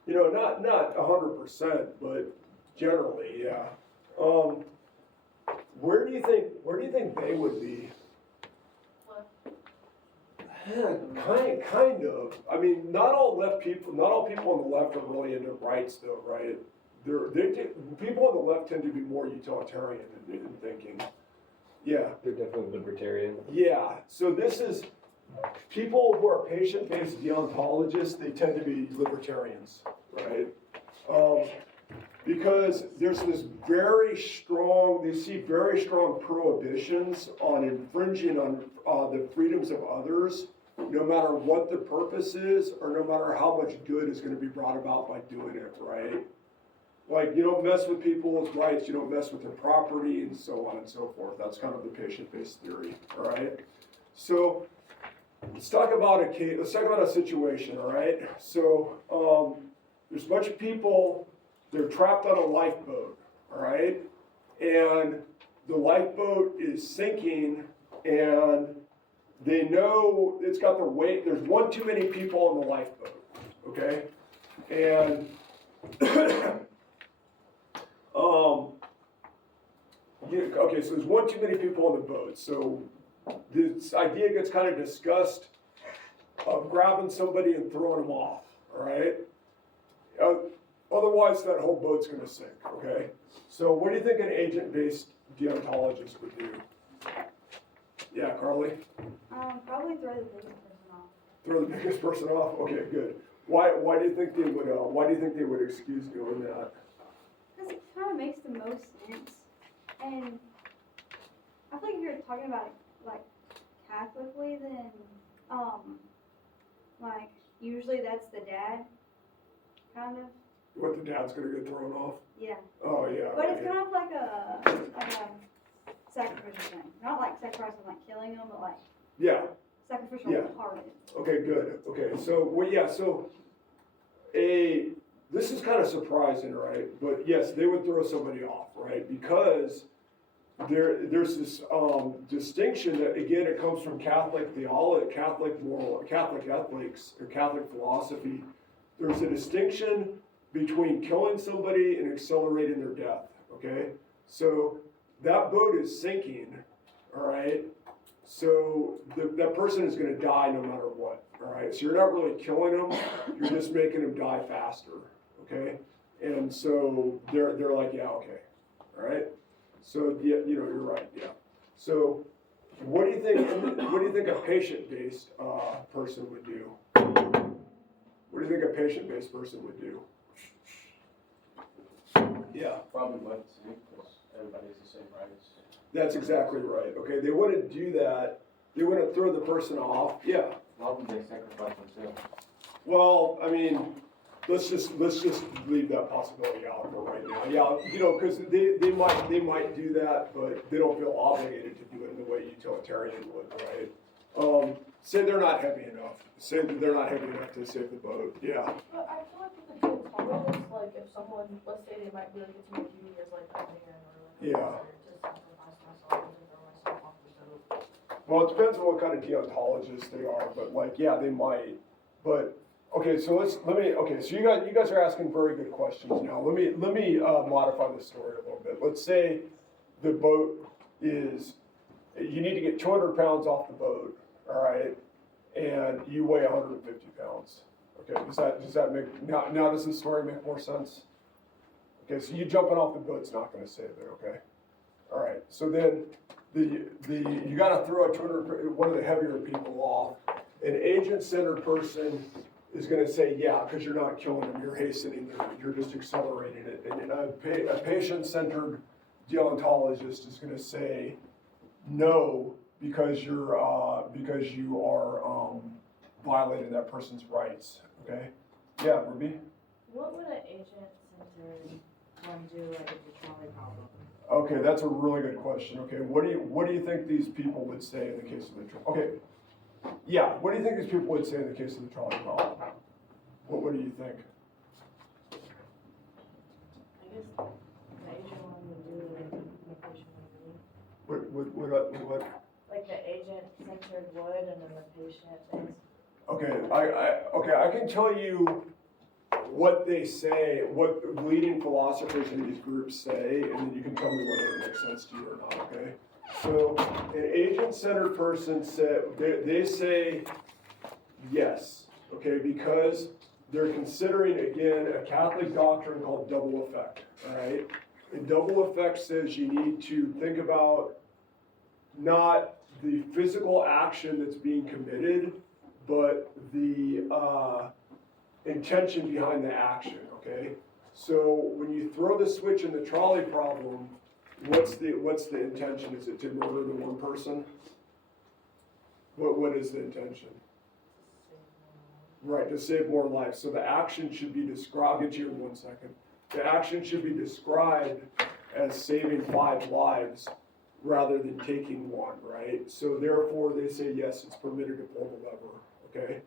You know, not 100%, but generally, yeah. Where do you think they would be? Kind of. I mean, not all people on the left are really into rights, though, right? People on the left tend to be more utilitarian in thinking. Yeah. They're definitely libertarian. Yeah. So this is people who are patient-based deontologists. They tend to be libertarians, right? Because there's this they see very strong prohibitions on infringing on the freedoms of others, no matter what the purpose is, or no matter how much good is going to be brought about by doing it, right? Like, you don't mess with people's rights, you don't mess with their property, and so on and so forth. That's kind of the patient-based theory, all right? So, let's talk about a situation, all right? So, there's a bunch of people, they're trapped on a lifeboat, all right? And the lifeboat is sinking, and they know it's got the weight, there's one too many people on the lifeboat, okay? And okay, so there's one too many people on the boat. So this idea gets kind of discussed of grabbing somebody and throwing them off, all right? Otherwise, that whole boat's going to sink, okay? So what do you think an agent-based deontologist would do? Yeah, Carly? Probably throw the biggest person off. Throw the biggest person off? Okay, good. Why do you think they would excuse doing that? Because it kind of makes the most sense. And I feel like if you're talking about it, like, Catholically, then, like, usually that's the dad, kind of. What, the dad's gonna get thrown off? Yeah. Oh, yeah. But it's kind of like a sacrificial thing. Not like sacrificing, like killing them, but like Yeah, sacrificial Yeah. hearted. okay, good. Okay, so, well, yeah, so this is kind of surprising, right? But yes, they would throw somebody off, right? Because there's this distinction that, again, it comes from Catholic theology, Catholic ethics, or Catholic philosophy. There's a distinction between killing somebody and accelerating their death, okay? So that boat is sinking, all right? So that person is going to die no matter what, all right? So you're not really killing them, you're just making them die faster, okay? And so they're like, yeah, okay, all right? So yeah, you know, you're right, yeah. So what do you think a patient-based person would do? What do you think a patient-based person would do? Yeah. Probably like the same, because everybody has the same rights. That's exactly right. Okay, they wouldn't do that. They wouldn't throw the person off. Yeah. Why would they sacrifice themselves? Well, I mean, let's just leave that possibility out for right now. Yeah, you know, because they might do that, but they don't feel obligated to do it in the way utilitarian would, right? say they're not heavy enough. Say that they're not heavy enough to save the boat. Yeah. But I feel like with the deontologists, like if someone, let's say they might be like, it's my duty as like a man or like a Yeah. father to sacrifice myself and to throw myself off the boat. Well, it depends on what kind of deontologist they are, but like, yeah, they might. But okay, so so you guys are asking very good questions now. Let me modify the story a little bit. Let's say the boat is, you need to get 200 pounds off the boat, all right, and you weigh 150 pounds. Okay, does that make now does the story make more sense? Okay, so you jumping off the boat's not going to save it. Okay, all right. So then you got to throw one of the heavier people off. An agent-centered person is going to say, yeah, because you're not killing them, you're hastening them, you're just accelerating it. And a patient-centered deontologist is going to say, no, because you are violating that person's rights. Okay? Yeah, Ruby? What would an agent-centered one do like if the trolley problem? Okay, that's a really good question. Okay, what do you think these people would say in the case of the trolley? Okay, yeah, what do you think these people would say in the case of the trolley problem? What do you think? I guess the agent one would do like the patient would do. What? Like the agent-centered would and then the patient is. Okay, I can tell you what they say, what leading philosophers in these groups say, and then you can tell me whether it makes sense to you or not, okay? So an agent-centered person they say yes, okay, because they're considering, again, a Catholic doctrine called double effect, all right? And double effect says you need to think about not the physical action that's being committed, but the intention behind the action, okay? So when you throw the switch in the trolley problem, what's the intention? Is it to murder the one person? What is the intention? Right, to save more lives. So the action should be described, I'll get you in 1 second. The action should be described as saving 5 lives rather than taking one, right? So therefore they say, yes, it's permitted to pull the lever, okay?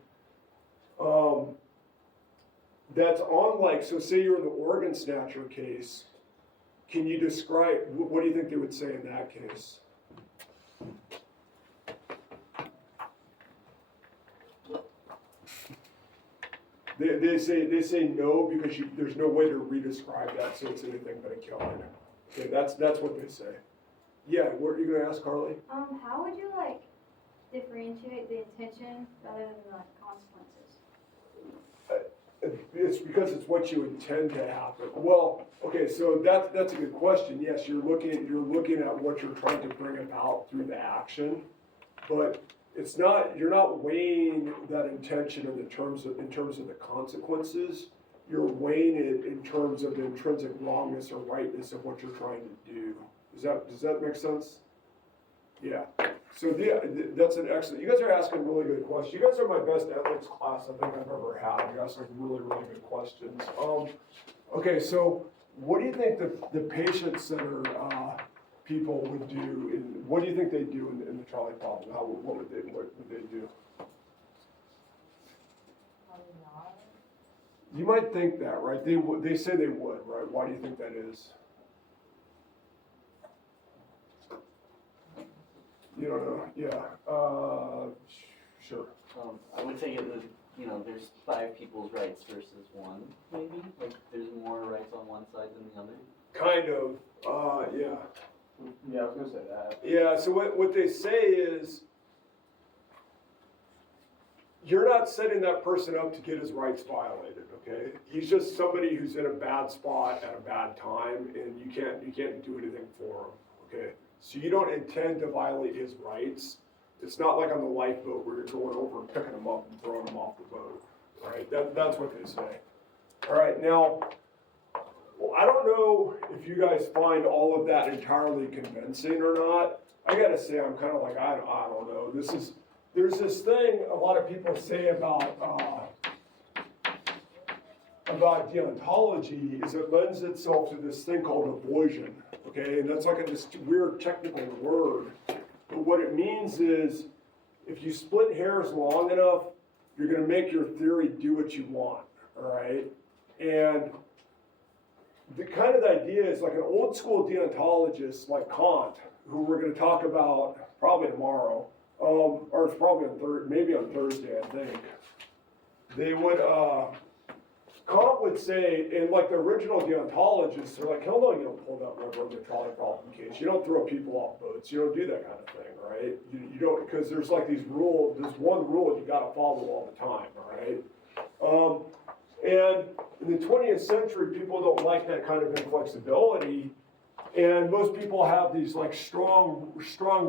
That's unlike, so say you're in the organ snatcher case, can you describe, what do you think they would say in that case? They say no because there's no way to re-describe that, so it's anything but a killing. Okay, that's what they say. Yeah, what are you gonna ask, Carly? How would you like differentiate the intention rather than the consequences? It's because it's what you intend to happen. Well, okay, so that's a good question. Yes, you're looking at what you're trying to bring about through the action, but it's not. You're not weighing that intention in terms of the consequences. You're weighing it in terms of the intrinsic wrongness or rightness of what you're trying to do. Does that make sense? Yeah. So that's an excellent. You guys are asking really good questions. You guys are my best ethics class I think I've ever had. You guys are really good questions. Okay, so what do you think the patient-centered people would do? What do you think they do in the trolley problem? What would they do? Probably not. You might think that, right? They say they would, right? Why do you think that is? You don't know? Yeah. Sure. I would say that, there's 5 people's rights versus 1, maybe? Like, there's more rights on one side than the other? Kind of. Yeah. Yeah, I was gonna say that. Yeah. So what they say is, you're not setting that person up to get his rights violated. Okay. He's just somebody who's in a bad spot at a bad time, and you can't do anything for him. Okay. So you don't intend to violate his rights. It's not like on the lifeboat where you're going over and picking him up and throwing him off the boat, right? That's what they say. All right, now, well, I don't know if you guys find all of that entirely convincing or not. I gotta say, I'm kind of like, I don't know. There's this thing a lot of people say about deontology is it lends itself to this thing called avoision, okay? And that's like this weird technical word. But what it means is if you split hairs long enough, you're gonna make your theory do what you want, all right? And the kind of idea is like an old school deontologist like Kant, who we're gonna talk about probably tomorrow, or it's probably maybe on Thursday, I think. They would, Kant would say, and like the original deontologists, they're like, hell no, you don't pull that lever in the trolley problem case. You don't throw people off boats. You don't do that kind of thing, right? You don't, because there's like these rules, there's one rule you gotta follow all the time, all right? And in the 20th century, people don't like that kind of inflexibility. And most people have these like strong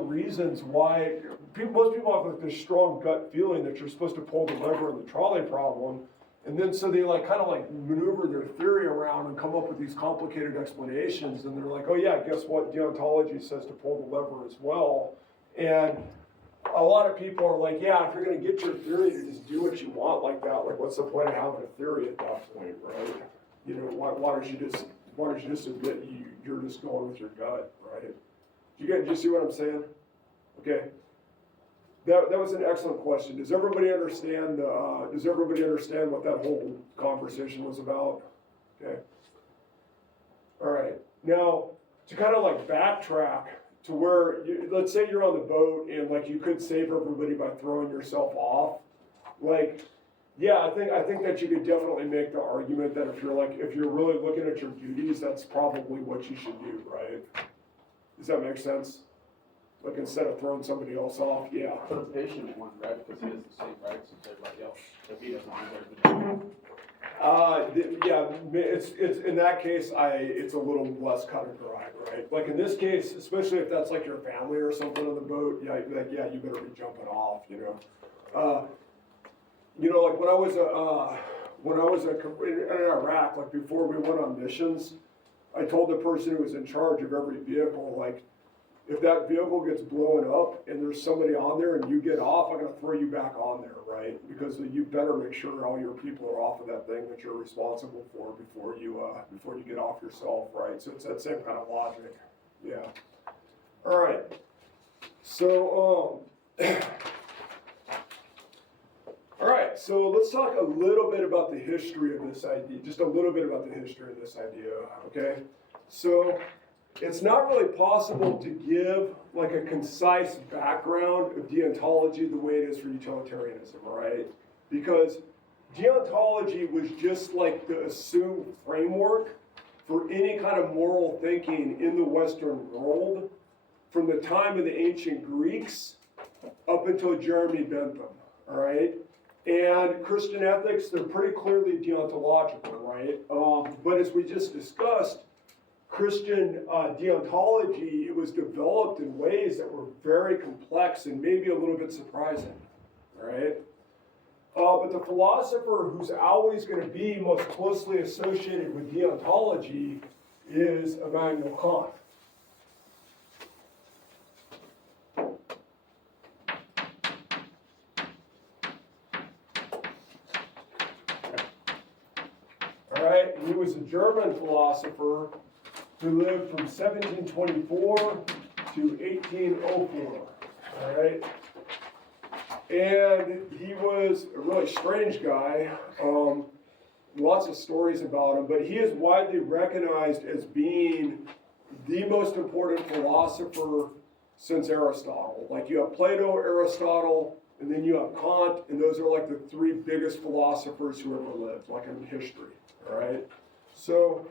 reasons why, most people have like this strong gut feeling that you're supposed to pull the lever in the trolley problem. And then so they like kind of like maneuver their theory around and come up with these complicated explanations. And they're like, oh yeah, guess what? Deontology says to pull the lever as well. And a lot of people are like, yeah, if you're going to get your theory to just do what you want like that, like what's the point of having a theory at that point, right? You know, why don't you just admit you're just going with your gut, right? Did you see what I'm saying? Okay. That was an excellent question. Does everybody understand what that whole conversation was about? Okay. All right. Now, to kind of like backtrack to where, let's say you're on the boat and like you could save everybody by throwing yourself off. Like, yeah, I think that you could definitely make the argument that if you're really looking at your duties, that's probably what you should do, right? Does that make sense? Like instead of throwing somebody else off, yeah. For the patient one, right, because he has the same rights as everybody else, if he doesn't deserve the Yeah, it's in that case, it's a little less cut and dry, right? Like in this case, especially if that's like your family or something on the boat, yeah, like yeah, you better be jumping off, you know. Like when I was in Iraq, like before we went on missions, I told the person who was in charge of every vehicle, like, if that vehicle gets blown up and there's somebody on there and you get off, I'm gonna throw you back on there, right? Because you better make sure all your people are off of that thing that you're responsible for before you get off yourself, right? So it's that same kind of logic, yeah. All right, so all right, so let's talk a little bit about the history of this idea, just a little bit about the history of this idea, okay? So it's not really possible to give like a concise background of deontology the way it is for utilitarianism, right? Because deontology was just like the assumed framework for any kind of moral thinking in the Western world from the time of the ancient Greeks up until Jeremy Bentham, all right? And Christian ethics, they're pretty clearly deontological, right? But as we just discussed, Christian deontology, it was developed in ways that were very complex and maybe a little bit surprising, right? But the philosopher who's always going to be most closely associated with deontology is Immanuel Kant. All right, he was a German philosopher who lived from 1724 to 1804, all right? And he was a really strange guy, lots of stories about him, but he is widely recognized as being the most important philosopher since Aristotle. Like you have Plato, Aristotle, and then you have Kant, and those are like the three biggest philosophers who ever lived, like in history, all right? So,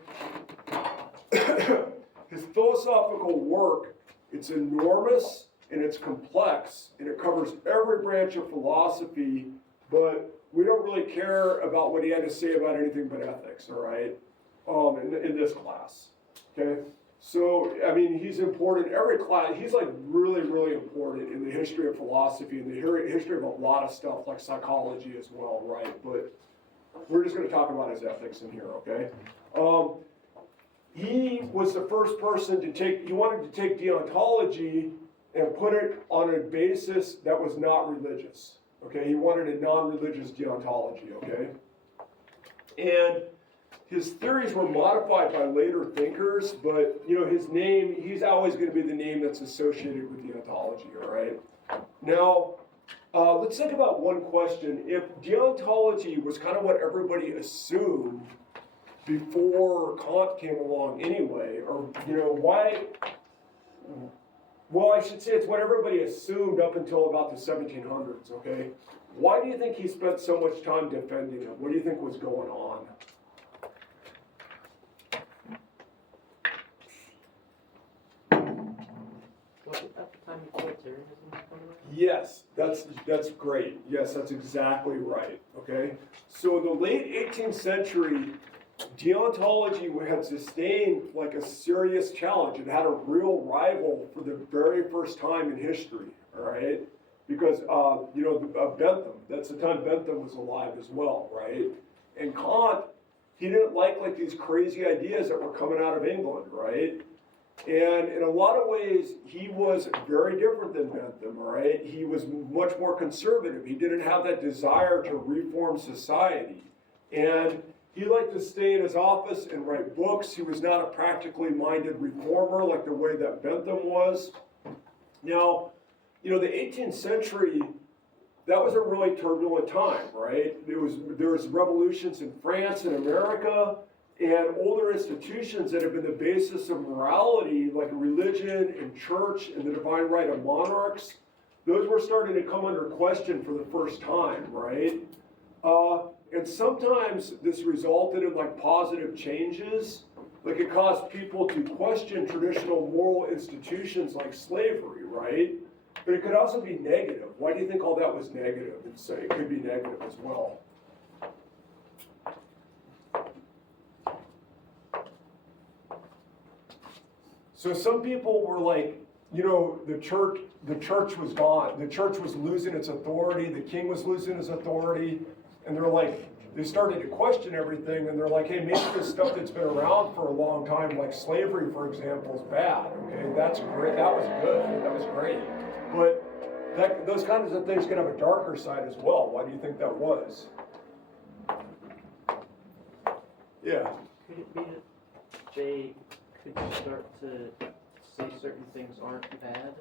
his philosophical work, it's enormous and it's complex and it covers every branch of philosophy, but we don't really care about what he had to say about anything but ethics, all right, in this class, okay? So, I mean, he's important, every class, he's like really, really important in the history of philosophy and the history of a lot of stuff like psychology as well, right? But we're just going to talk about his ethics in here, okay? He was the first person he wanted to take deontology and put it on a basis that was not religious, okay? He wanted a non-religious deontology, okay? And his theories were modified by later thinkers, but, you know, his name, he's always going to be the name that's associated with deontology, all right? Now, Let's think about one question. If deontology was kind of what everybody assumed before Kant came along anyway, or, why, well, I should say it's what everybody assumed up until about the 1700s, okay? Why do you think he spent so much time defending it? What do you think was going on? Was it at the time utilitarianism was coming up? Yes, that's great. Yes, that's exactly right, okay? So in the late 18th century, deontology had sustained like a serious challenge. It had a real rival for the very first time in history, all right? Because, Bentham, that's the time Bentham was alive as well, right? And Kant, he didn't like these crazy ideas that were coming out of England, right? And in a lot of ways, he was very different than Bentham, all right? He was much more conservative. He didn't have that desire to reform society. And he liked to stay in his office and write books. He was not a practically minded reformer like the way that Bentham was. Now, the 18th century, that was a really turbulent time, right? There was revolutions in France and America, and older institutions that have been the basis of morality, like religion and church and the divine right of monarchs, those were starting to come under question for the first time, right? And sometimes this resulted in positive changes, like it caused people to question traditional moral institutions like slavery, right? But it could also be negative. Why do you think all that was negative? And so it could be negative as well. So some people were like, the church was gone. The church was losing its authority. The king was losing his authority. And they started to question everything. And they're like, hey, maybe this stuff that's been around for a long time, like slavery, for example, is bad. Okay, that's great. That was good. That was great. But those kinds of things can have a darker side as well. Why do you think that was? Yeah. Could it be that they could start to say certain things aren't bad?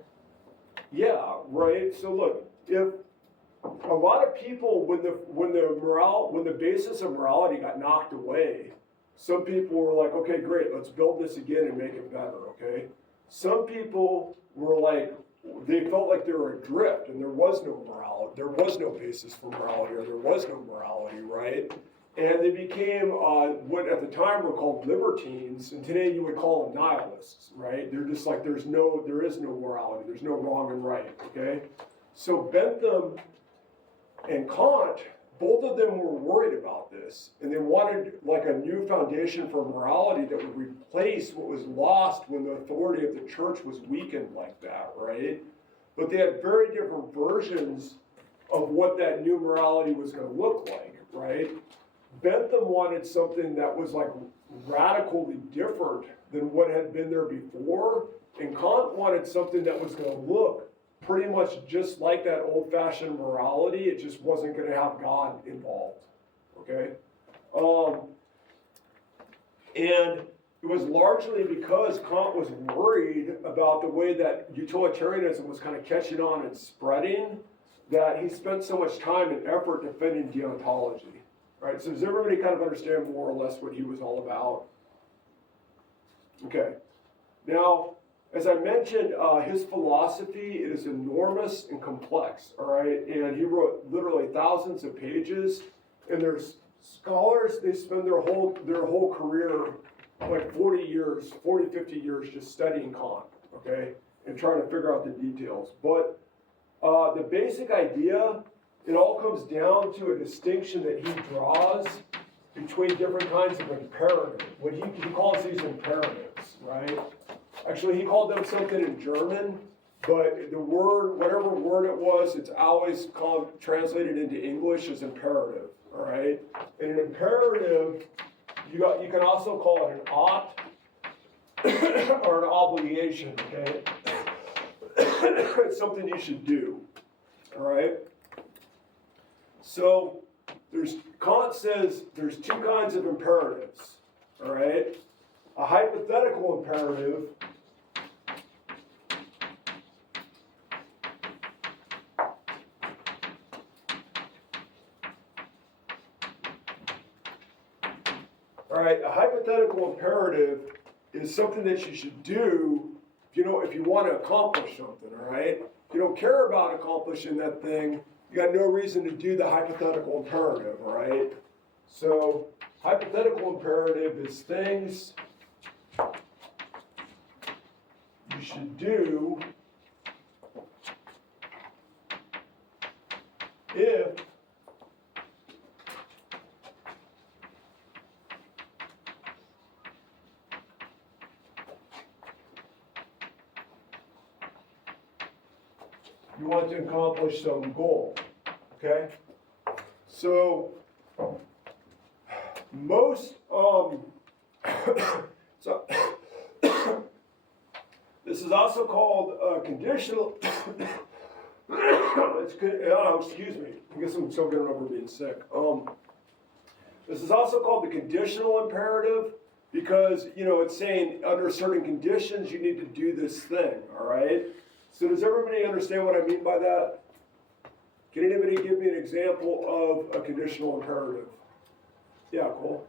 Yeah, right. So look, if a lot of people, when the basis of morality got knocked away, some people were like, okay, great, let's build this again and make it better. Okay. Some people were like, they felt like they were adrift and there was no morality, there was no basis for morality, or there was no morality, right? And they became what at the time were called libertines, and today you would call them nihilists, right? They're just like, there is no morality, there's no wrong and right, okay? So Bentham and Kant, both of them were worried about this, and they wanted like a new foundation for morality that would replace what was lost when the authority of the church was weakened like that, right? But they had very different versions of what that new morality was going to look like, right? Bentham wanted something that was like radically different than what had been there before, and Kant wanted something that was going to look pretty much just like that old-fashioned morality. It just wasn't going to have God involved, okay? And it was largely because Kant was worried about the way that utilitarianism was kind of catching on and spreading, that he spent so much time and effort defending deontology. Right, so does everybody kind of understand more or less what he was all about? Okay. Now, as I mentioned, his philosophy, it is enormous and complex, all right? And he wrote literally thousands of pages, and there's scholars, they spend their whole career, like 40 years, 50 years just studying Kant, okay? And trying to figure out the details. But the basic idea, it all comes down to a distinction that he draws between different kinds of imperatives. What he calls these imperatives, right? Actually, he called them something in German, but the word, whatever word it was, it's always translated into English as imperative, all right? And an imperative, you can also call it an ought or an obligation, okay? It's something you should do, all right? So Kant says there's two kinds of imperatives, all right? A hypothetical imperative right, a hypothetical imperative is something that you should do, if you want to accomplish something, all right? If you don't care about accomplishing that thing, you got no reason to do the hypothetical imperative, all right? So, hypothetical imperative is things you should do if you want to accomplish some goal, okay? So, most, so, this is also called conditional, excuse me, I guess I'm still getting over being sick. This is also called the conditional imperative because, it's saying under certain conditions you need to do this thing, all right? So does everybody understand what I mean by that? Can anybody give me an example of a conditional imperative? Yeah, cool.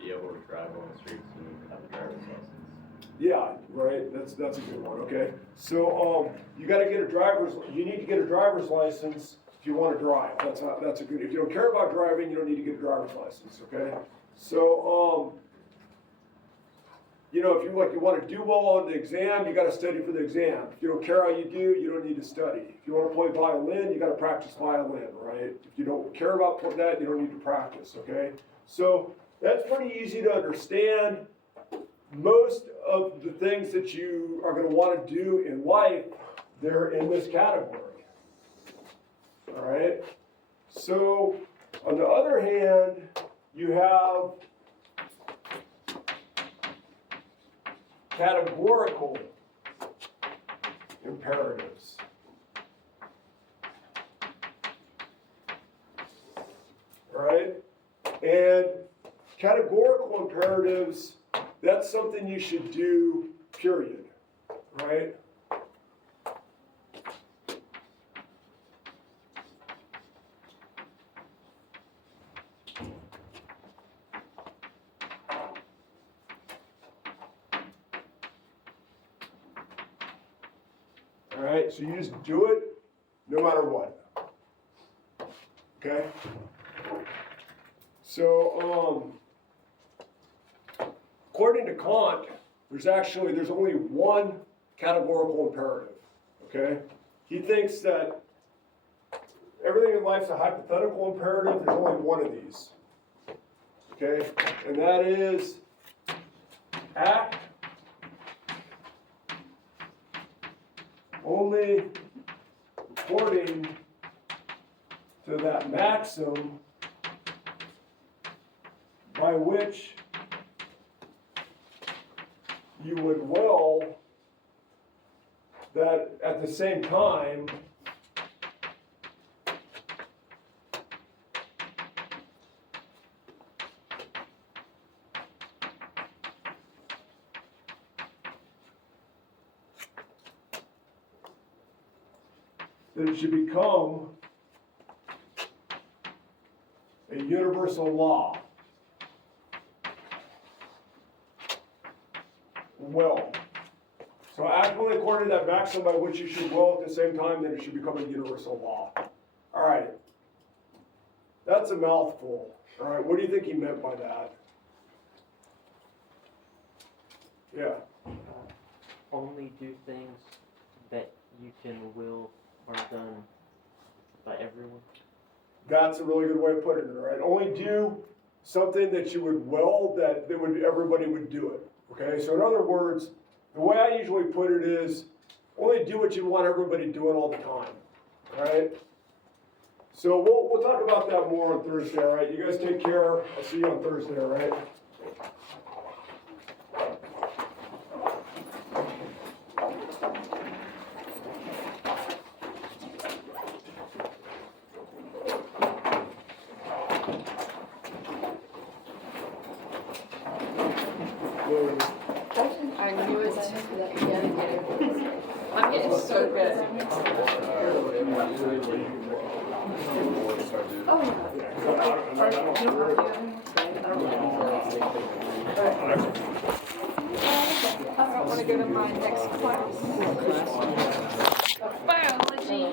Be able to drive on the streets and have a driver's license. Yeah, right. That's a good one. Okay. So you got to get you need to get a driver's license if you want to drive. That's a good. If you don't care about driving, you don't need to get a driver's license. Okay. So if you want to do well on the exam, you got to study for the exam. If you don't care how you do, you don't need to study. If you want to play violin, you got to practice violin, right? If you don't care about that, you don't need to practice, okay? So that's pretty easy to understand. Most of the things that you are going to want to do in life, they're in this category, all right? So on the other hand, you have categorical imperatives. All right? And categorical imperatives, that's something you should do, period. Right? All right, so you just do it no matter what. Okay? So, according to Kant, there's only one categorical imperative. Okay? He thinks that everything in life is a hypothetical imperative. There's only one of these. Okay? And that is act only according to that maxim by which you would will that at the same time that it should become a universal law. Will. So act only according to that maxim by which you should will at the same time that it should become a universal law. All right. That's a mouthful. All right. What do you think he meant by that? Yeah. Only do things that you can will are done by everyone. That's a really good way of putting it, all right? Only do something that you would will that everybody would do it. Okay, so in other words, the way I usually put it is only do what you want everybody doing all the time. All right? So we'll talk about that more on Thursday, all right? You guys take care. I'll see you on Thursday, all right? I knew it. I'm getting so good. Oh, yeah. I don't wanna go to my next class. Biology.